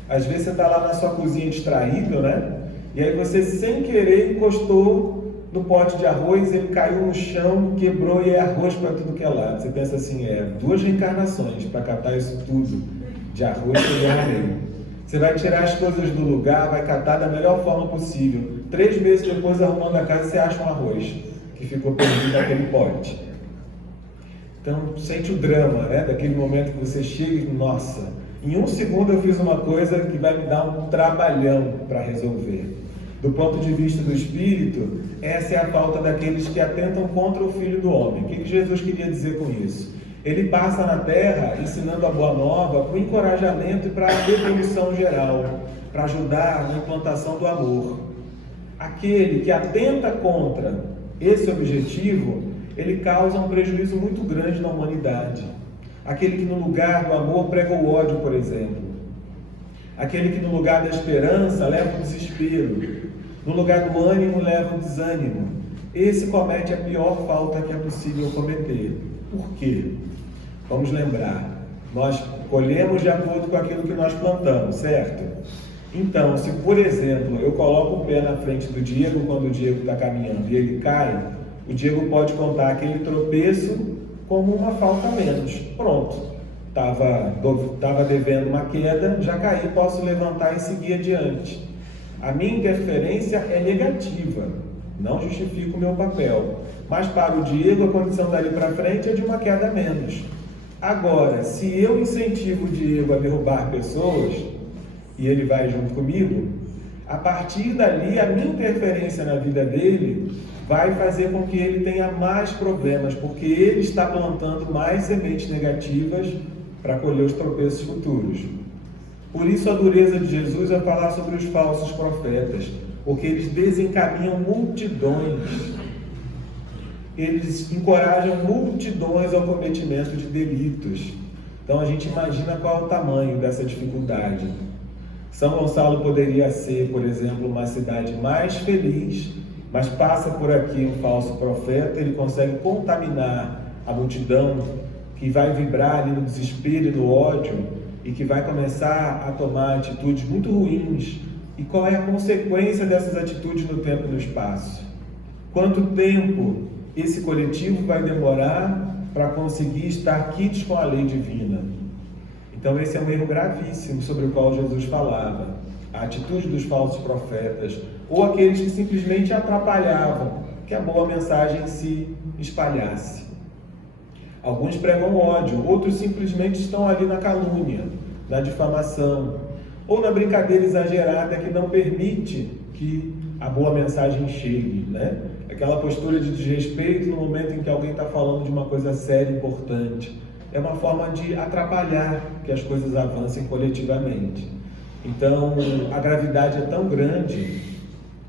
Às vezes você está lá na sua cozinha distraído, né? E aí você sem querer encostou no pote de arroz, ele caiu no chão, quebrou e é arroz para tudo que é lado. Você pensa assim, 2 reencarnações para catar isso tudo de arroz que eu arrumei. Você vai tirar as coisas do lugar, vai catar da melhor forma possível. 3 meses depois, arrumando a casa, você acha um arroz que ficou perdido naquele pote. Então, sente o drama, né? Daquele momento que você chega e, nossa, em 1 segundo eu fiz uma coisa que vai me dar um trabalhão para resolver. Do ponto de vista do Espírito, essa é a falta daqueles que atentam contra o Filho do Homem. O que Jesus queria dizer com isso? Ele passa na Terra ensinando a Boa Nova para o encorajamento e para a evolução geral, para ajudar na implantação do amor. Aquele que atenta contra esse objetivo, ele causa um prejuízo muito grande na humanidade. Aquele que no lugar do amor prega o ódio, por exemplo. Aquele que no lugar da esperança leva o desespero. No lugar do ânimo leva o desânimo. Esse comete a pior falta que é possível cometer. Por quê? Vamos lembrar, nós colhemos de acordo com aquilo que nós plantamos, certo? Então, se por exemplo, eu coloco o pé na frente do Diego quando o Diego está caminhando e ele cai, o Diego pode contar aquele tropeço como uma falta a menos. Pronto, estava devendo uma queda, já caí, posso levantar e seguir adiante. A minha interferência é negativa, não justifica o meu papel. Mas para o Diego, a condição dali para frente é de uma queda a menos. Agora, se eu incentivo o Diego a derrubar pessoas, e ele vai junto comigo, a partir dali, a minha interferência na vida dele vai fazer com que ele tenha mais problemas, porque ele está plantando mais sementes negativas para colher os tropeços futuros. Por isso a dureza de Jesus é falar sobre os falsos profetas, porque eles desencaminham multidões. Eles encorajam multidões ao cometimento de delitos. Então a gente imagina qual é o tamanho dessa dificuldade. São Gonçalo poderia ser, por exemplo, uma cidade mais feliz, mas passa por aqui um falso profeta, ele consegue contaminar a multidão que vai vibrar ali no desespero e no ódio e que vai começar a tomar atitudes muito ruins. E qual é a consequência dessas atitudes no tempo e no espaço? Quanto tempo esse coletivo vai demorar para conseguir estar quites com a lei divina? Então esse é um erro gravíssimo sobre o qual Jesus falava. A atitude dos falsos profetas, ou aqueles que simplesmente atrapalhavam que a boa mensagem se espalhasse. Alguns pregam ódio, outros simplesmente estão ali na calúnia, na difamação, ou na brincadeira exagerada que não permite que a boa mensagem chegue, né? Aquela postura de desrespeito no momento em que alguém está falando de uma coisa séria e importante. É uma forma de atrapalhar que as coisas avancem coletivamente. Então, a gravidade é tão grande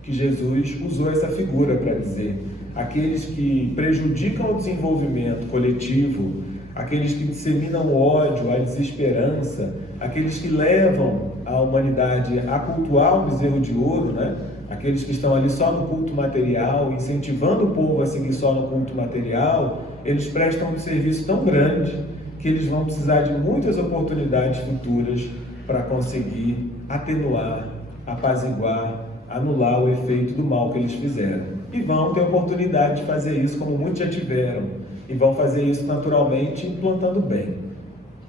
que Jesus usou essa figura para dizer: aqueles que prejudicam o desenvolvimento coletivo, aqueles que disseminam o ódio, a desesperança, aqueles que levam a humanidade a cultuar o bezerro de ouro, né? Aqueles que estão ali só no culto material, incentivando o povo a seguir só no culto material, eles prestam um serviço tão grande que eles vão precisar de muitas oportunidades futuras para conseguir atenuar, apaziguar, anular o efeito do mal que eles fizeram. E vão ter oportunidade de fazer isso, como muitos já tiveram, e vão fazer isso naturalmente implantando bem,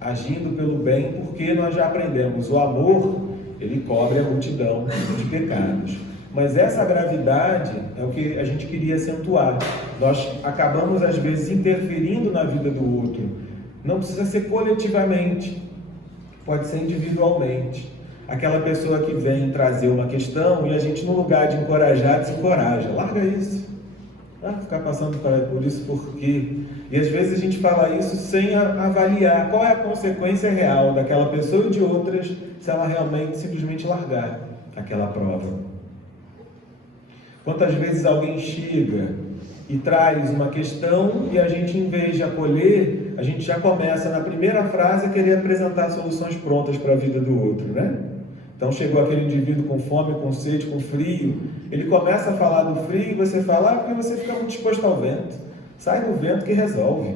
agindo pelo bem, porque nós já aprendemos, o amor, ele cobre a multidão de pecados. Mas essa gravidade é o que a gente queria acentuar. Nós acabamos, às vezes, interferindo na vida do outro. Não precisa ser coletivamente, pode ser individualmente. Aquela pessoa que vem trazer uma questão e a gente, no lugar de encorajar, desencoraja. Larga isso. Ficar passando por isso por quê? E às vezes a gente fala isso sem avaliar qual é a consequência real daquela pessoa e de outras, se ela realmente simplesmente largar aquela prova. Quantas vezes alguém chega e traz uma questão e a gente, em vez de acolher, a gente já começa na primeira frase a querer apresentar soluções prontas para a vida do outro, né? Então chegou aquele indivíduo com fome, com sede, com frio, ele começa a falar do frio e você fala, porque você fica muito disposto ao vento. Sai do vento que resolve.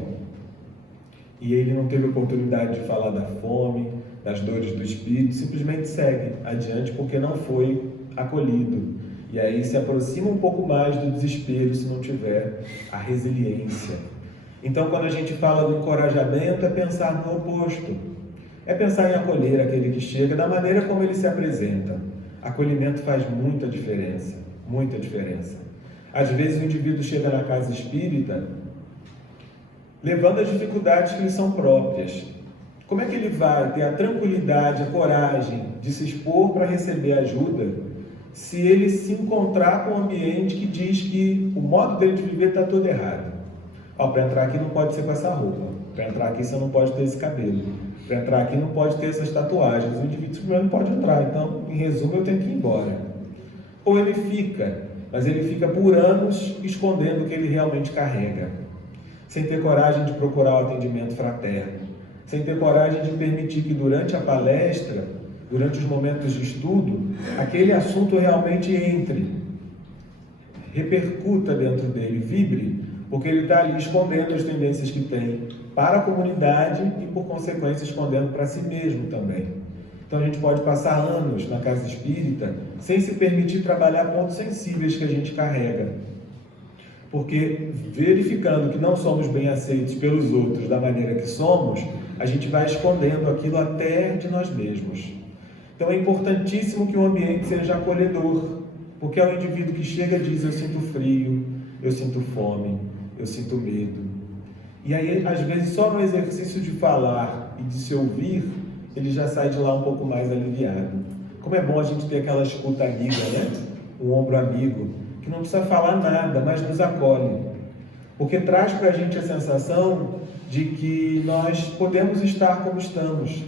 E ele não teve oportunidade de falar da fome, das dores do espírito, simplesmente segue adiante porque não foi acolhido. E aí se aproxima um pouco mais do desespero se não tiver a resiliência. Então, quando a gente fala do encorajamento, é pensar no oposto. É pensar em acolher aquele que chega da maneira como ele se apresenta. Acolhimento faz muita diferença, muita diferença. Às vezes o indivíduo chega na casa espírita levando as dificuldades que lhe são próprias. Como é que ele vai ter a tranquilidade, a coragem de se expor para receber ajuda se ele se encontrar com um ambiente que diz que o modo dele de viver está todo errado? Para entrar aqui não pode ser com essa roupa. Para entrar aqui você não pode ter esse cabelo. Para entrar aqui não pode ter essas tatuagens. O indivíduo simplesmente não pode entrar. Então, em resumo, eu tenho que ir embora. Ou ele fica, mas ele fica por anos escondendo o que ele realmente carrega. Sem ter coragem de procurar o atendimento fraterno. Sem ter coragem de permitir que durante a palestra, durante os momentos de estudo, aquele assunto realmente entre, repercuta dentro dele, vibre, porque ele está ali escondendo as tendências que tem para a comunidade e, por consequência, escondendo para si mesmo também. Então a gente pode passar anos na casa espírita sem se permitir trabalhar pontos sensíveis que a gente carrega. Porque verificando que não somos bem aceitos pelos outros da maneira que somos, a gente vai escondendo aquilo até de nós mesmos. Então é importantíssimo que o ambiente seja acolhedor, porque é o indivíduo que chega e diz: eu sinto frio, eu sinto fome, eu sinto medo. E aí, às vezes, só no exercício de falar e de se ouvir, ele já sai de lá um pouco mais aliviado. Como é bom a gente ter aquela escuta amiga, né? Um ombro amigo, que não precisa falar nada, mas nos acolhe. Porque traz para a gente a sensação de que nós podemos estar como estamos.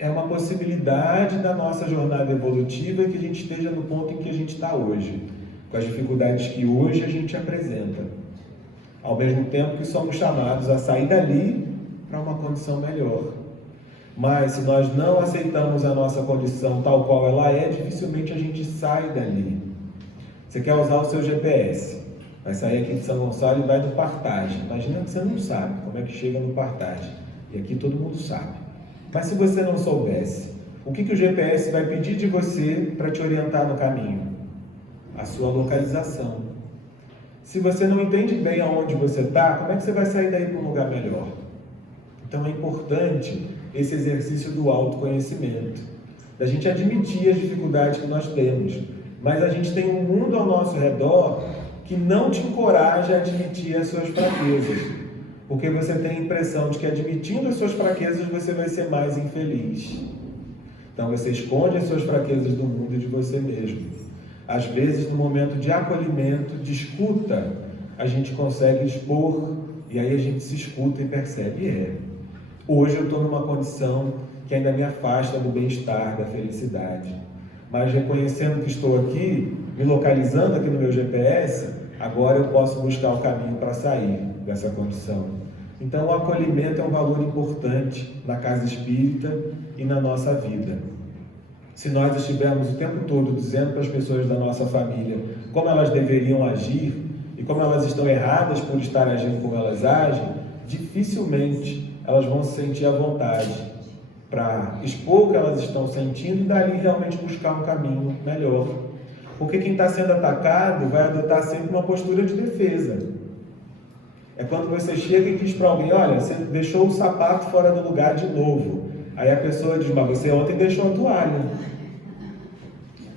É uma possibilidade da nossa jornada evolutiva que a gente esteja no ponto em que a gente está hoje, com as dificuldades que hoje a gente apresenta. Ao mesmo tempo que somos chamados a sair dali para uma condição melhor. Mas se nós não aceitamos a nossa condição tal qual ela é, dificilmente a gente sai dali. Você quer usar o seu GPS, vai sair aqui de São Gonçalo e vai no Partage. Imagina que você não sabe como é que chega no Partage. E aqui todo mundo sabe. Mas se você não soubesse, o que o GPS vai pedir de você para te orientar no caminho? A sua localização. Se você não entende bem aonde você está, como é que você vai sair daí para um lugar melhor? Então é importante esse exercício do autoconhecimento, da gente admitir as dificuldades que nós temos, mas a gente tem um mundo ao nosso redor que não te encoraja a admitir as suas fraquezas, porque você tem a impressão de que admitindo as suas fraquezas você vai ser mais infeliz. Então você esconde as suas fraquezas do mundo e de você mesmo. Às vezes, no momento de acolhimento, de escuta, a gente consegue expor e aí a gente se escuta e percebe: hoje eu estou numa condição que ainda me afasta do bem-estar, da felicidade. Mas reconhecendo que estou aqui, me localizando aqui no meu GPS, agora eu posso buscar o caminho para sair dessa condição. Então o acolhimento é um valor importante na casa espírita e na nossa vida. Se nós estivermos o tempo todo dizendo para as pessoas da nossa família como elas deveriam agir e como elas estão erradas por estar agindo como elas agem, dificilmente elas vão se sentir à vontade para expor o que elas estão sentindo e dali realmente buscar um caminho melhor. Porque quem está sendo atacado vai adotar sempre uma postura de defesa. É quando você chega e diz para alguém: olha, você deixou o sapato fora do lugar de novo. Aí a pessoa diz: mas você ontem deixou a toalha.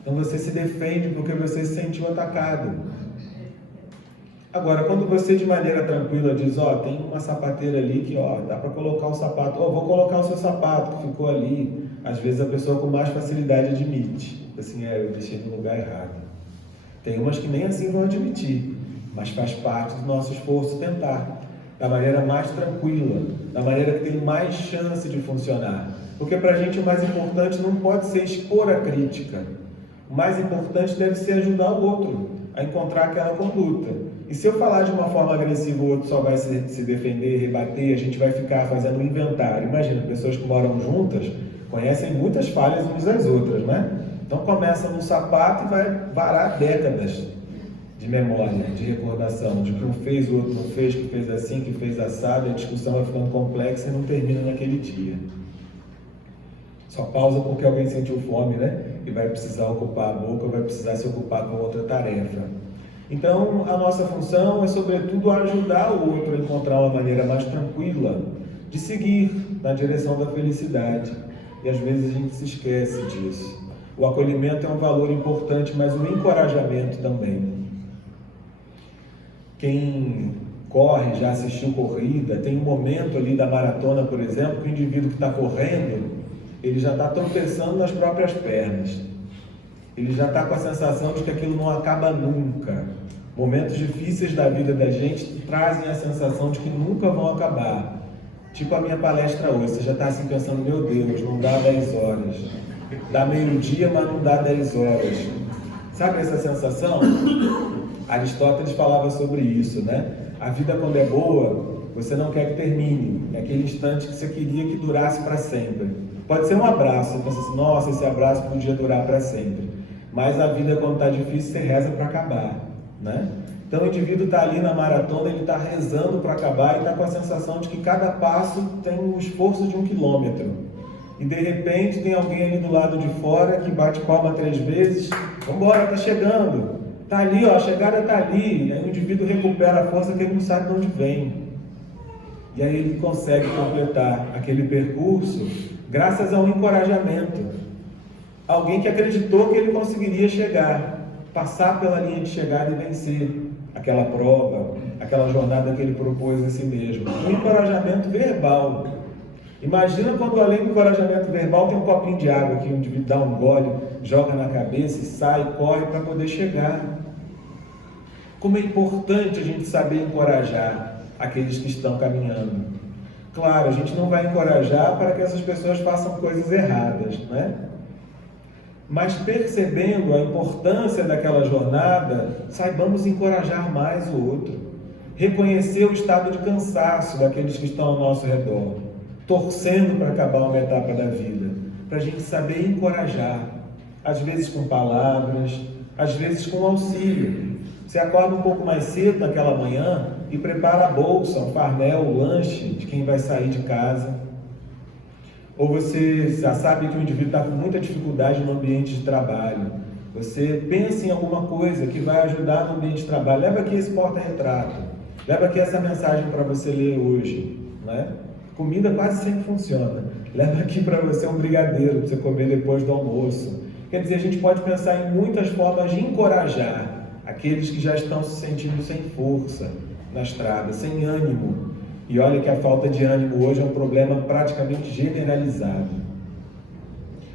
Então você se defende porque você se sentiu atacado. Agora, quando você de maneira tranquila diz: ó, tem uma sapateira ali que, ó, dá para colocar o sapato. Ó, vou colocar o seu sapato que ficou ali. Às vezes a pessoa com mais facilidade admite. Assim, eu deixei no lugar errado. Tem umas que nem assim vão admitir, mas faz parte do nosso esforço tentar, da maneira mais tranquila, da maneira que tem mais chance de funcionar. Porque para a gente o mais importante não pode ser expor a crítica. O mais importante deve ser ajudar o outro a encontrar aquela conduta. E se eu falar de uma forma agressiva, o outro só vai se defender, rebater, a gente vai ficar fazendo um inventário. Imagina, pessoas que moram juntas conhecem muitas falhas umas das outras, né? Então começa no sapato e vai varar décadas de memória, de recordação, de que um fez, o outro não fez, que fez assim, que fez assado, e a discussão vai ficando complexa e não termina naquele dia. Só pausa porque alguém sentiu fome, né? E vai precisar ocupar a boca, vai precisar se ocupar com outra tarefa. Então, a nossa função é, sobretudo, ajudar o outro a encontrar uma maneira mais tranquila de seguir na direção da felicidade. E às vezes a gente se esquece disso. O acolhimento é um valor importante, mas o encorajamento também. Quem corre, já assistiu corrida, tem um momento ali da maratona, por exemplo, que o indivíduo que está correndo, ele já está tropeçando nas próprias pernas. Ele já está com a sensação de que aquilo não acaba nunca. Momentos difíceis da vida da gente trazem a sensação de que nunca vão acabar. Tipo a minha palestra hoje, você já está assim pensando, meu Deus, não dá 10 horas. Dá meio-dia, mas não dá 10 horas. Sabe essa sensação? Aristóteles falava sobre isso, né? A vida quando é boa, você não quer que termine. É aquele instante que você queria que durasse para sempre. Pode ser um abraço, você pensa assim, nossa, esse abraço podia durar para sempre. Mas a vida quando está difícil, você reza para acabar, né? Então o indivíduo está ali na maratona, ele está rezando para acabar e está com a sensação de que cada passo tem o esforço de 1 quilômetro. E de repente tem alguém ali do lado de fora que bate palma 3 vezes, vambora, está chegando, está ali, ó, a chegada está ali. E aí o indivíduo recupera a força que ele não sabe de onde vem. E aí ele consegue completar aquele percurso graças ao encorajamento. Alguém que acreditou que ele conseguiria chegar, passar pela linha de chegada e vencer aquela prova, aquela jornada que ele propôs a si mesmo. Um encorajamento verbal. Imagina quando além do encorajamento verbal tem um copinho de água que o indivíduo dá um gole, joga na cabeça e sai, corre para poder chegar. Como é importante a gente saber encorajar aqueles que estão caminhando. Claro, a gente não vai encorajar para que essas pessoas façam coisas erradas, né? Mas percebendo a importância daquela jornada, saibamos encorajar mais o outro. Reconhecer o estado de cansaço daqueles que estão ao nosso redor, torcendo para acabar uma etapa da vida, para a gente saber encorajar, às vezes com palavras, às vezes com auxílio. Você acorda um pouco mais cedo naquela manhã e prepara a bolsa, um farnel, o lanche de quem vai sair de casa. Ou você já sabe que o indivíduo está com muita dificuldade no ambiente de trabalho. Você pensa em alguma coisa que vai ajudar no ambiente de trabalho. Leva aqui esse porta-retrato. Leva aqui essa mensagem para você ler hoje, né? Comida quase sempre funciona. Leva aqui para você um brigadeiro para você comer depois do almoço. Quer dizer, a gente pode pensar em muitas formas de encorajar aqueles que já estão se sentindo sem força na estrada, sem ânimo. E olha que a falta de ânimo hoje é um problema praticamente generalizado.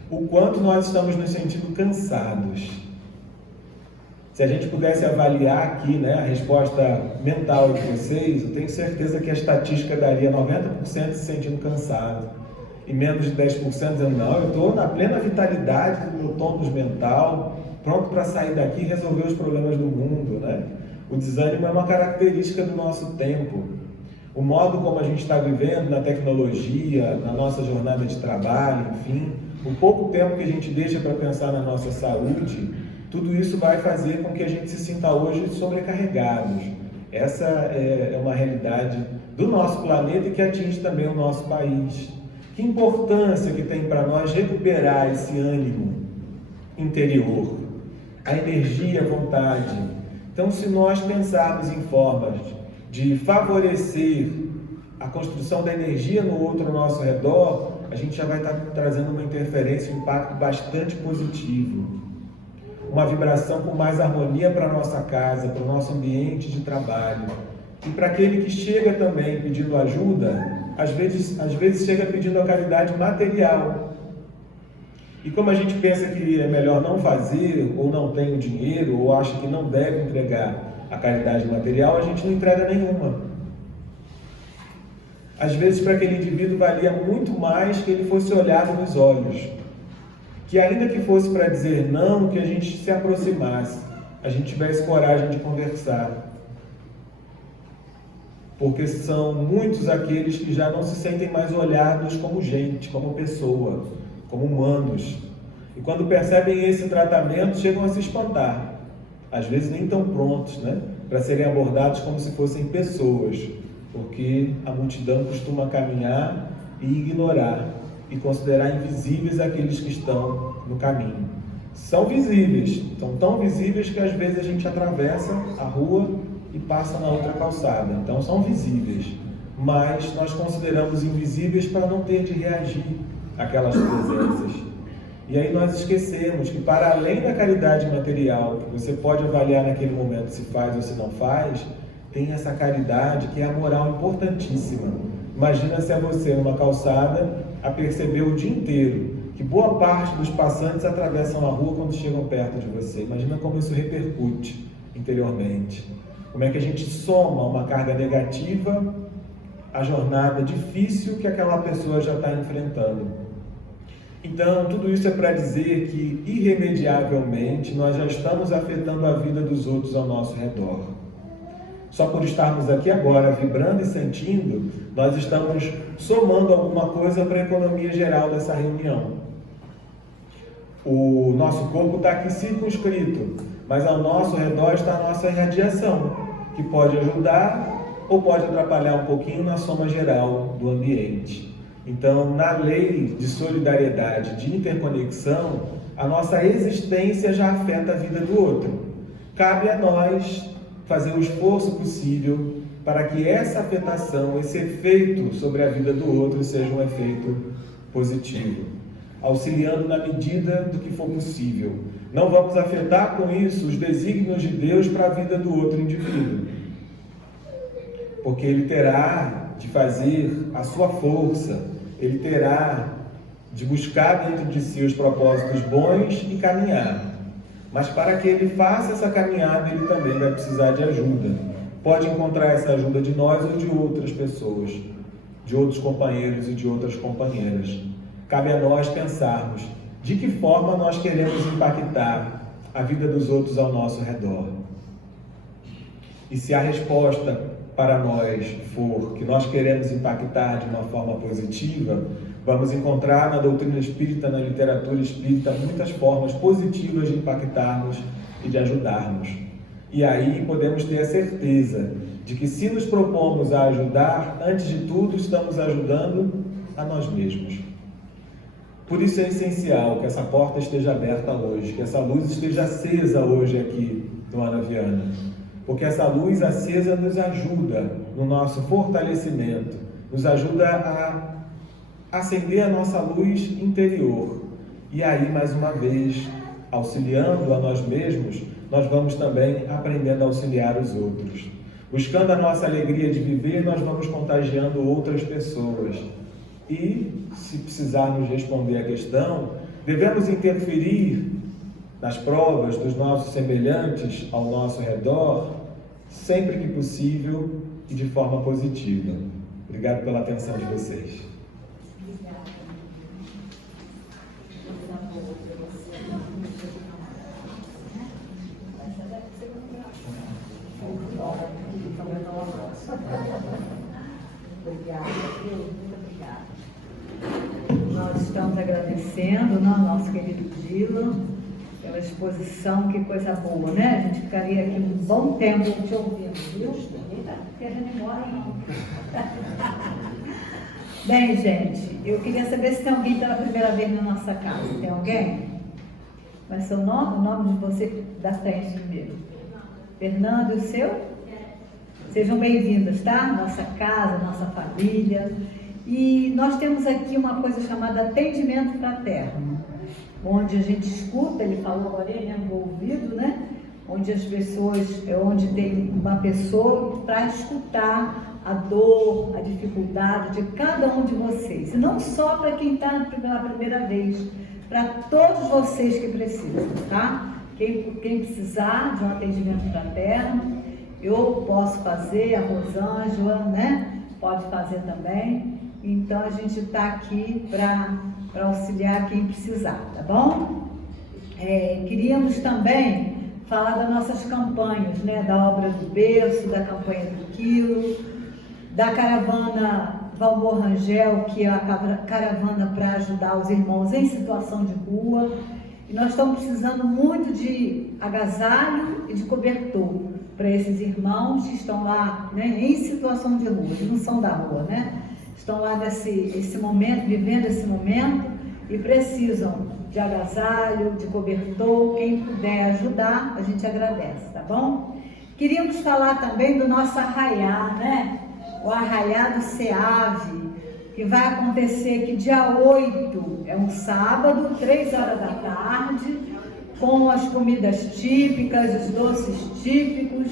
O quanto nós estamos nos sentindo cansados. Se a gente pudesse avaliar aqui, né, a resposta mental de vocês, eu tenho certeza que a estatística daria 90% se sentindo cansado. E menos de 10% dizendo, não, eu estou na plena vitalidade do meu tônus mental, pronto para sair daqui e resolver os problemas do mundo, né? O desânimo é uma característica do nosso tempo. O modo como a gente está vivendo na tecnologia, na nossa jornada de trabalho, enfim, o pouco tempo que a gente deixa para pensar na nossa saúde, tudo isso vai fazer com que a gente se sinta hoje sobrecarregados. Essa é uma realidade do nosso planeta e que atinge também o nosso país. Que importância que tem para nós recuperar esse ânimo interior, a energia, a vontade. Então, se nós pensarmos em formas de favorecer a construção da energia no outro ao nosso redor, a gente já vai estar trazendo uma interferência, um impacto bastante positivo. Uma vibração com mais harmonia para a nossa casa, para o nosso ambiente de trabalho. E para aquele que chega também pedindo ajuda, às vezes chega pedindo a caridade material. E como a gente pensa que é melhor não fazer, ou não tem o dinheiro, ou acha que não deve entregar a caridade material, a gente não entrega nenhuma. Às vezes, para aquele indivíduo, valia muito mais que ele fosse olhado nos olhos. Que ainda que fosse para dizer não, que a gente se aproximasse, a gente tivesse coragem de conversar. Porque são muitos aqueles que já não se sentem mais olhados como gente, como pessoa, como humanos. E quando percebem esse tratamento, chegam a se espantar. Às vezes nem tão prontos, né, para serem abordados como se fossem pessoas, porque a multidão costuma caminhar e ignorar e considerar invisíveis aqueles que estão no caminho. São visíveis, são tão visíveis que às vezes a gente atravessa a rua e passa na outra calçada. Então são visíveis, mas nós consideramos invisíveis para não ter de reagir àquelas presenças. E aí nós esquecemos que, para além da caridade material, que você pode avaliar naquele momento se faz ou se não faz, tem essa caridade que é a moral importantíssima. Imagina se é você numa calçada a perceber o dia inteiro que boa parte dos passantes atravessam a rua quando chegam perto de você. Imagina como isso repercute interiormente. Como é que a gente soma uma carga negativa à jornada difícil que aquela pessoa já está enfrentando. Então, tudo isso é para dizer que, irremediavelmente, nós já estamos afetando a vida dos outros ao nosso redor. Só por estarmos aqui agora, vibrando e sentindo, nós estamos somando alguma coisa para a economia geral dessa reunião. O nosso corpo está aqui circunscrito, mas ao nosso redor está a nossa irradiação, que pode ajudar ou pode atrapalhar um pouquinho na soma geral do ambiente. Então, na lei de solidariedade, de interconexão, a nossa existência já afeta a vida do outro. Cabe a nós fazer o esforço possível para que essa afetação, esse efeito sobre a vida do outro seja um efeito positivo, auxiliando na medida do que for possível. Não vamos afetar com isso os desígnios de Deus para a vida do outro indivíduo, porque ele terá de fazer a sua força, ele terá de buscar dentro de si os propósitos bons e caminhar. Mas para que ele faça essa caminhada, ele também vai precisar de ajuda. Pode encontrar essa ajuda de nós ou de outras pessoas, de outros companheiros e de outras companheiras. Cabe a nós pensarmos de que forma nós queremos impactar a vida dos outros ao nosso redor. E se a resposta para nós for que nós queremos impactar de uma forma positiva, vamos encontrar na doutrina espírita, na literatura espírita, muitas formas positivas de impactarmos e de ajudarmos. E aí podemos ter a certeza de que, se nos propomos a ajudar, antes de tudo estamos ajudando a nós mesmos. Por isso é essencial que essa porta esteja aberta hoje, que essa luz esteja acesa hoje aqui no Ana Viana, porque essa luz acesa nos ajuda no nosso fortalecimento, nos ajuda a acender a nossa luz interior. E aí, mais uma vez, auxiliando a nós mesmos, nós vamos também aprendendo a auxiliar os outros. Buscando a nossa alegria de viver, nós vamos contagiando outras pessoas. E, se precisarmos responder a questão, devemos interferir nas provas dos nossos semelhantes ao nosso redor, sempre que possível e de forma positiva. Obrigado pela atenção de vocês. Obrigada, muito obrigada. Nós estamos agradecendo, né, ao nosso querido Dylan pela exposição, que coisa boa, né? A gente ficaria aqui um bom tempo te ouvindo, viu? Eita, porque a gente mora não. Bem, gente, eu queria saber se tem alguém pela primeira vez na nossa casa. Tem alguém? Qual é o seu nome? O nome de você da frente primeiro. Fernando, e o seu? Sejam bem-vindos, tá? Nossa casa, nossa família. E nós temos aqui uma coisa chamada atendimento fraterno, onde a gente escuta, ele falou agora no ouvido, né? Onde as pessoas, onde tem uma pessoa para escutar a dor, a dificuldade de cada um de vocês. E não só para quem está pela primeira vez, para todos vocês que precisam, tá? Quem precisar de um atendimento fraterno, eu posso fazer, a Rosângela, né? Pode fazer também. Então, a gente está aqui para auxiliar quem precisar, tá bom? Queríamos também falar das nossas campanhas, né? Da Obra do Berço, da campanha do Quilo, da caravana Valmor Rangel, que é a caravana para ajudar os irmãos em situação de rua. E nós estamos precisando muito de agasalho e de cobertor para esses irmãos que estão lá, né, em situação de rua, eles não são da rua, né? Estão lá nesse momento, vivendo esse momento e precisam de agasalho, de cobertor. Quem puder ajudar, a gente agradece, tá bom? Queríamos falar também do nosso arraiá, né? O arraiá do SEAV, que vai acontecer aqui dia 8, é um sábado, 3 horas da tarde, com as comidas típicas, os doces típicos.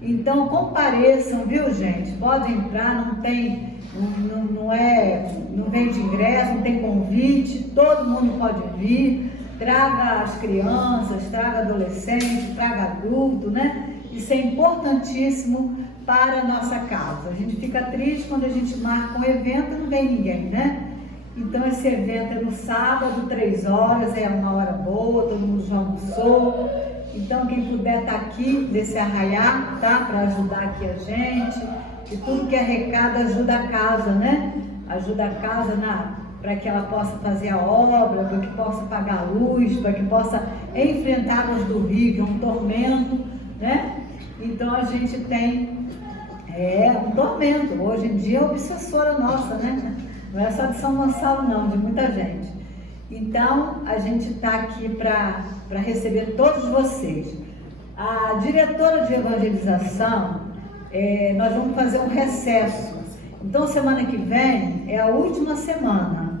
Então compareçam, viu, gente? Podem entrar, não vende ingresso, não tem convite, todo mundo pode vir. traga as crianças, traga adolescentes, traga adulto, né? Isso é importantíssimo para a nossa casa. A gente fica triste quando a gente marca um evento e não vem ninguém, né? Então esse evento é no sábado, 3 horas, é uma hora boa, todo mundo já almoçou. Então quem puder estar aqui nesse arraiar, tá? Para ajudar aqui a gente. E tudo que é recado ajuda a casa, né? Ajuda a casa para que ela possa fazer a obra, para que possa pagar a luz, para que possa enfrentar águas do rio, que é um tormento, né? Então a gente tem um tormento. Hoje em dia é obsessora nossa, né? Não é só de São Gonçalo não, de muita gente. Então a gente está aqui para receber todos vocês. A diretora de evangelização, nós vamos fazer um recesso. Então semana que vem é a última semana.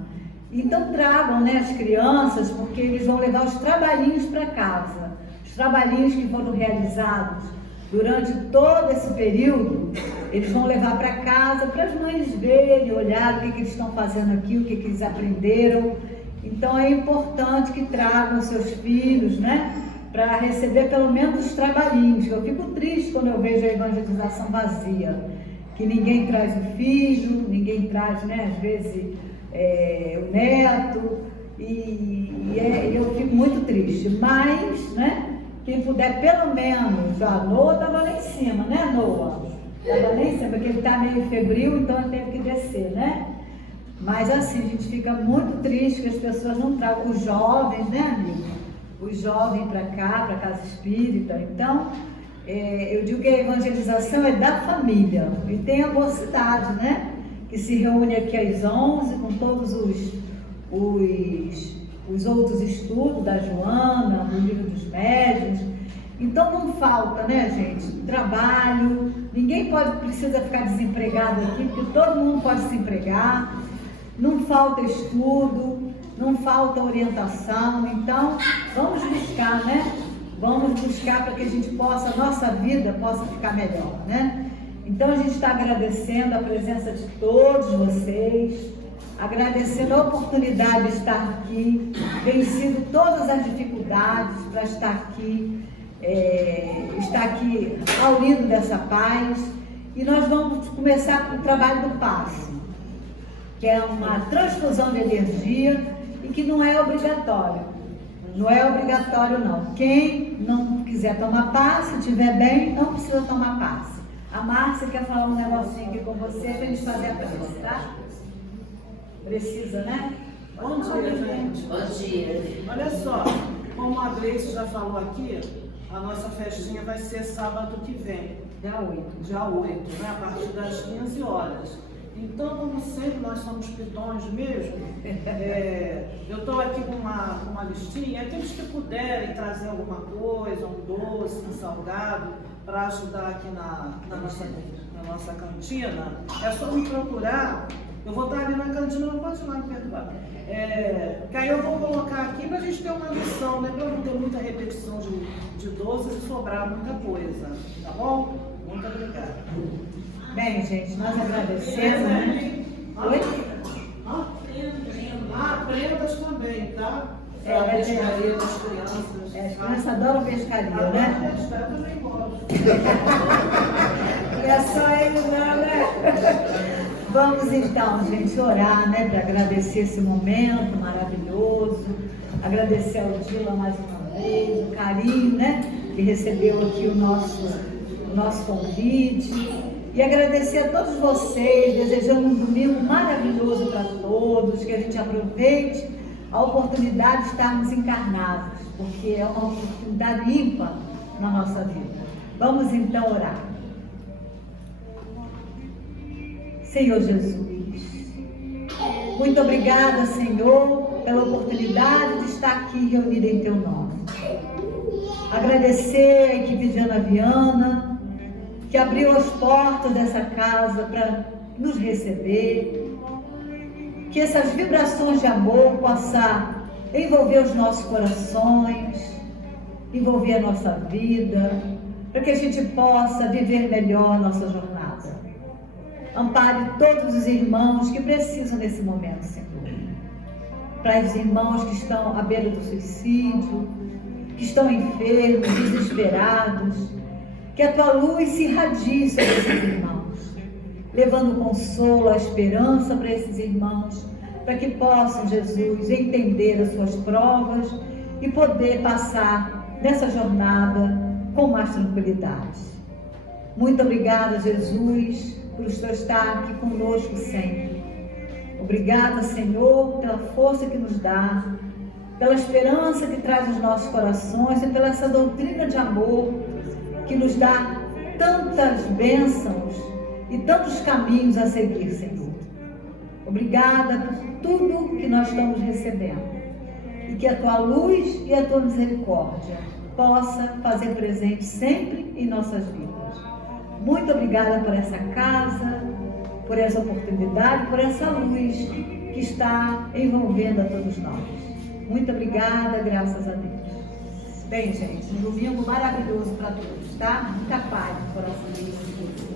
Então tragam, né, as crianças, porque eles vão levar os trabalhinhos para casa. Os trabalhinhos que foram realizados durante todo esse período, eles vão levar para casa, para as mães verem, olhar o que eles estão fazendo aqui, o que eles aprenderam. Então é importante que tragam seus filhos, né, para receber pelo menos os trabalhinhos. Eu fico triste quando eu vejo a evangelização vazia, que ninguém traz o filho, ninguém traz, né, às vezes o neto, e eu fico muito triste. Mas, né, quem puder pelo menos, a Noah estava lá em cima, né, Noah? Estava lá em cima, porque ele está meio febril, então ele teve que descer, né? Mas assim, a gente fica muito triste que as pessoas não tragam os jovens, né, amigo? Os jovens para cá, para a casa espírita. Então, eu digo que a evangelização é da família. E tem a mocidade, né? Que se reúne aqui às 11 com todos os outros estudos da Joana, do livro dos médiuns. Então não falta, né, gente, trabalho. Ninguém precisa ficar desempregado aqui, porque todo mundo pode se empregar. Não falta estudo, não falta orientação. Então vamos buscar, né? Vamos buscar para que a gente possa, a nossa vida possa ficar melhor, né? Então a gente está agradecendo a presença de todos vocês, agradecendo a oportunidade de estar aqui, vencido todas as dificuldades para estar aqui ao lindo dessa paz. E nós vamos começar com o trabalho do passe, que é uma transfusão de energia e que não é obrigatório. Não é obrigatório não. Quem não quiser tomar passe, se estiver bem, não precisa tomar passe. A Márcia quer falar um negocinho aqui com você para a gente fazer a prece, tá? Precisa, né? Bom dia, gente. Bom dia. Olha só, como a Gleice já falou aqui, a nossa festinha vai ser sábado que vem. Dia 8. Dia 8, né? A partir das 15 horas. Então, como sempre, nós somos pidões mesmo. Eu estou aqui com uma listinha. Aqueles que puderem trazer alguma coisa, um doce, um salgado, para ajudar aqui na nossa cantina, é só me procurar. Eu vou estar ali na cantina, não pode ir lá me perturbar. Que aí eu vou colocar aqui para a gente ter uma lição, né? Para não ter muita repetição de doces e sobrar muita coisa. Tá bom? Muito obrigada. Bem, gente, nós agradecemos, né? Oi? Prendas também, tá? Vai ter. Pescaria das crianças. As crianças adoram pescaria, né? Eu também gosto. E é só eles não, né? Vamos então, gente, orar, né? Para agradecer esse momento maravilhoso. Agradecer ao Dila mais uma vez, o carinho, né? Que recebeu aqui o nosso convite. E agradecer a todos vocês, desejando um domingo maravilhoso para todos, que a gente aproveite a oportunidade de estarmos encarnados, porque é uma oportunidade ímpar na nossa vida. Vamos então orar. Senhor Jesus, muito obrigada, Senhor, pela oportunidade de estar aqui reunida em Teu nome. Agradecer a equipe de Ana Viana, que abriu as portas dessa casa para nos receber, que essas vibrações de amor possam envolver os nossos corações, envolver a nossa vida, para que a gente possa viver melhor a nossa jornada. Ampare todos os irmãos que precisam nesse momento, Senhor. para os irmãos que estão à beira do suicídio, que estão enfermos, desesperados. Que a tua luz se irradie sobre esses irmãos, levando o consolo, a esperança para esses irmãos, para que possam, Jesus, entender as suas provas e poder passar nessa jornada com mais tranquilidade. Muito obrigada, Jesus, por o Senhor estar aqui conosco sempre. Obrigada, Senhor, pela força que nos dá, pela esperança que traz aos nossos corações e pela essa doutrina de amor que nos dá tantas bênçãos e tantos caminhos a seguir, Senhor. Obrigada por tudo que nós estamos recebendo e que a tua luz e a tua misericórdia possa fazer presente sempre em nossas vidas. Muito obrigada por essa casa, por essa oportunidade, por essa luz que está envolvendo a todos nós. Muito obrigada, graças a Deus. Bem, gente, um domingo maravilhoso para todos, tá? Muita paz no coração de vocês.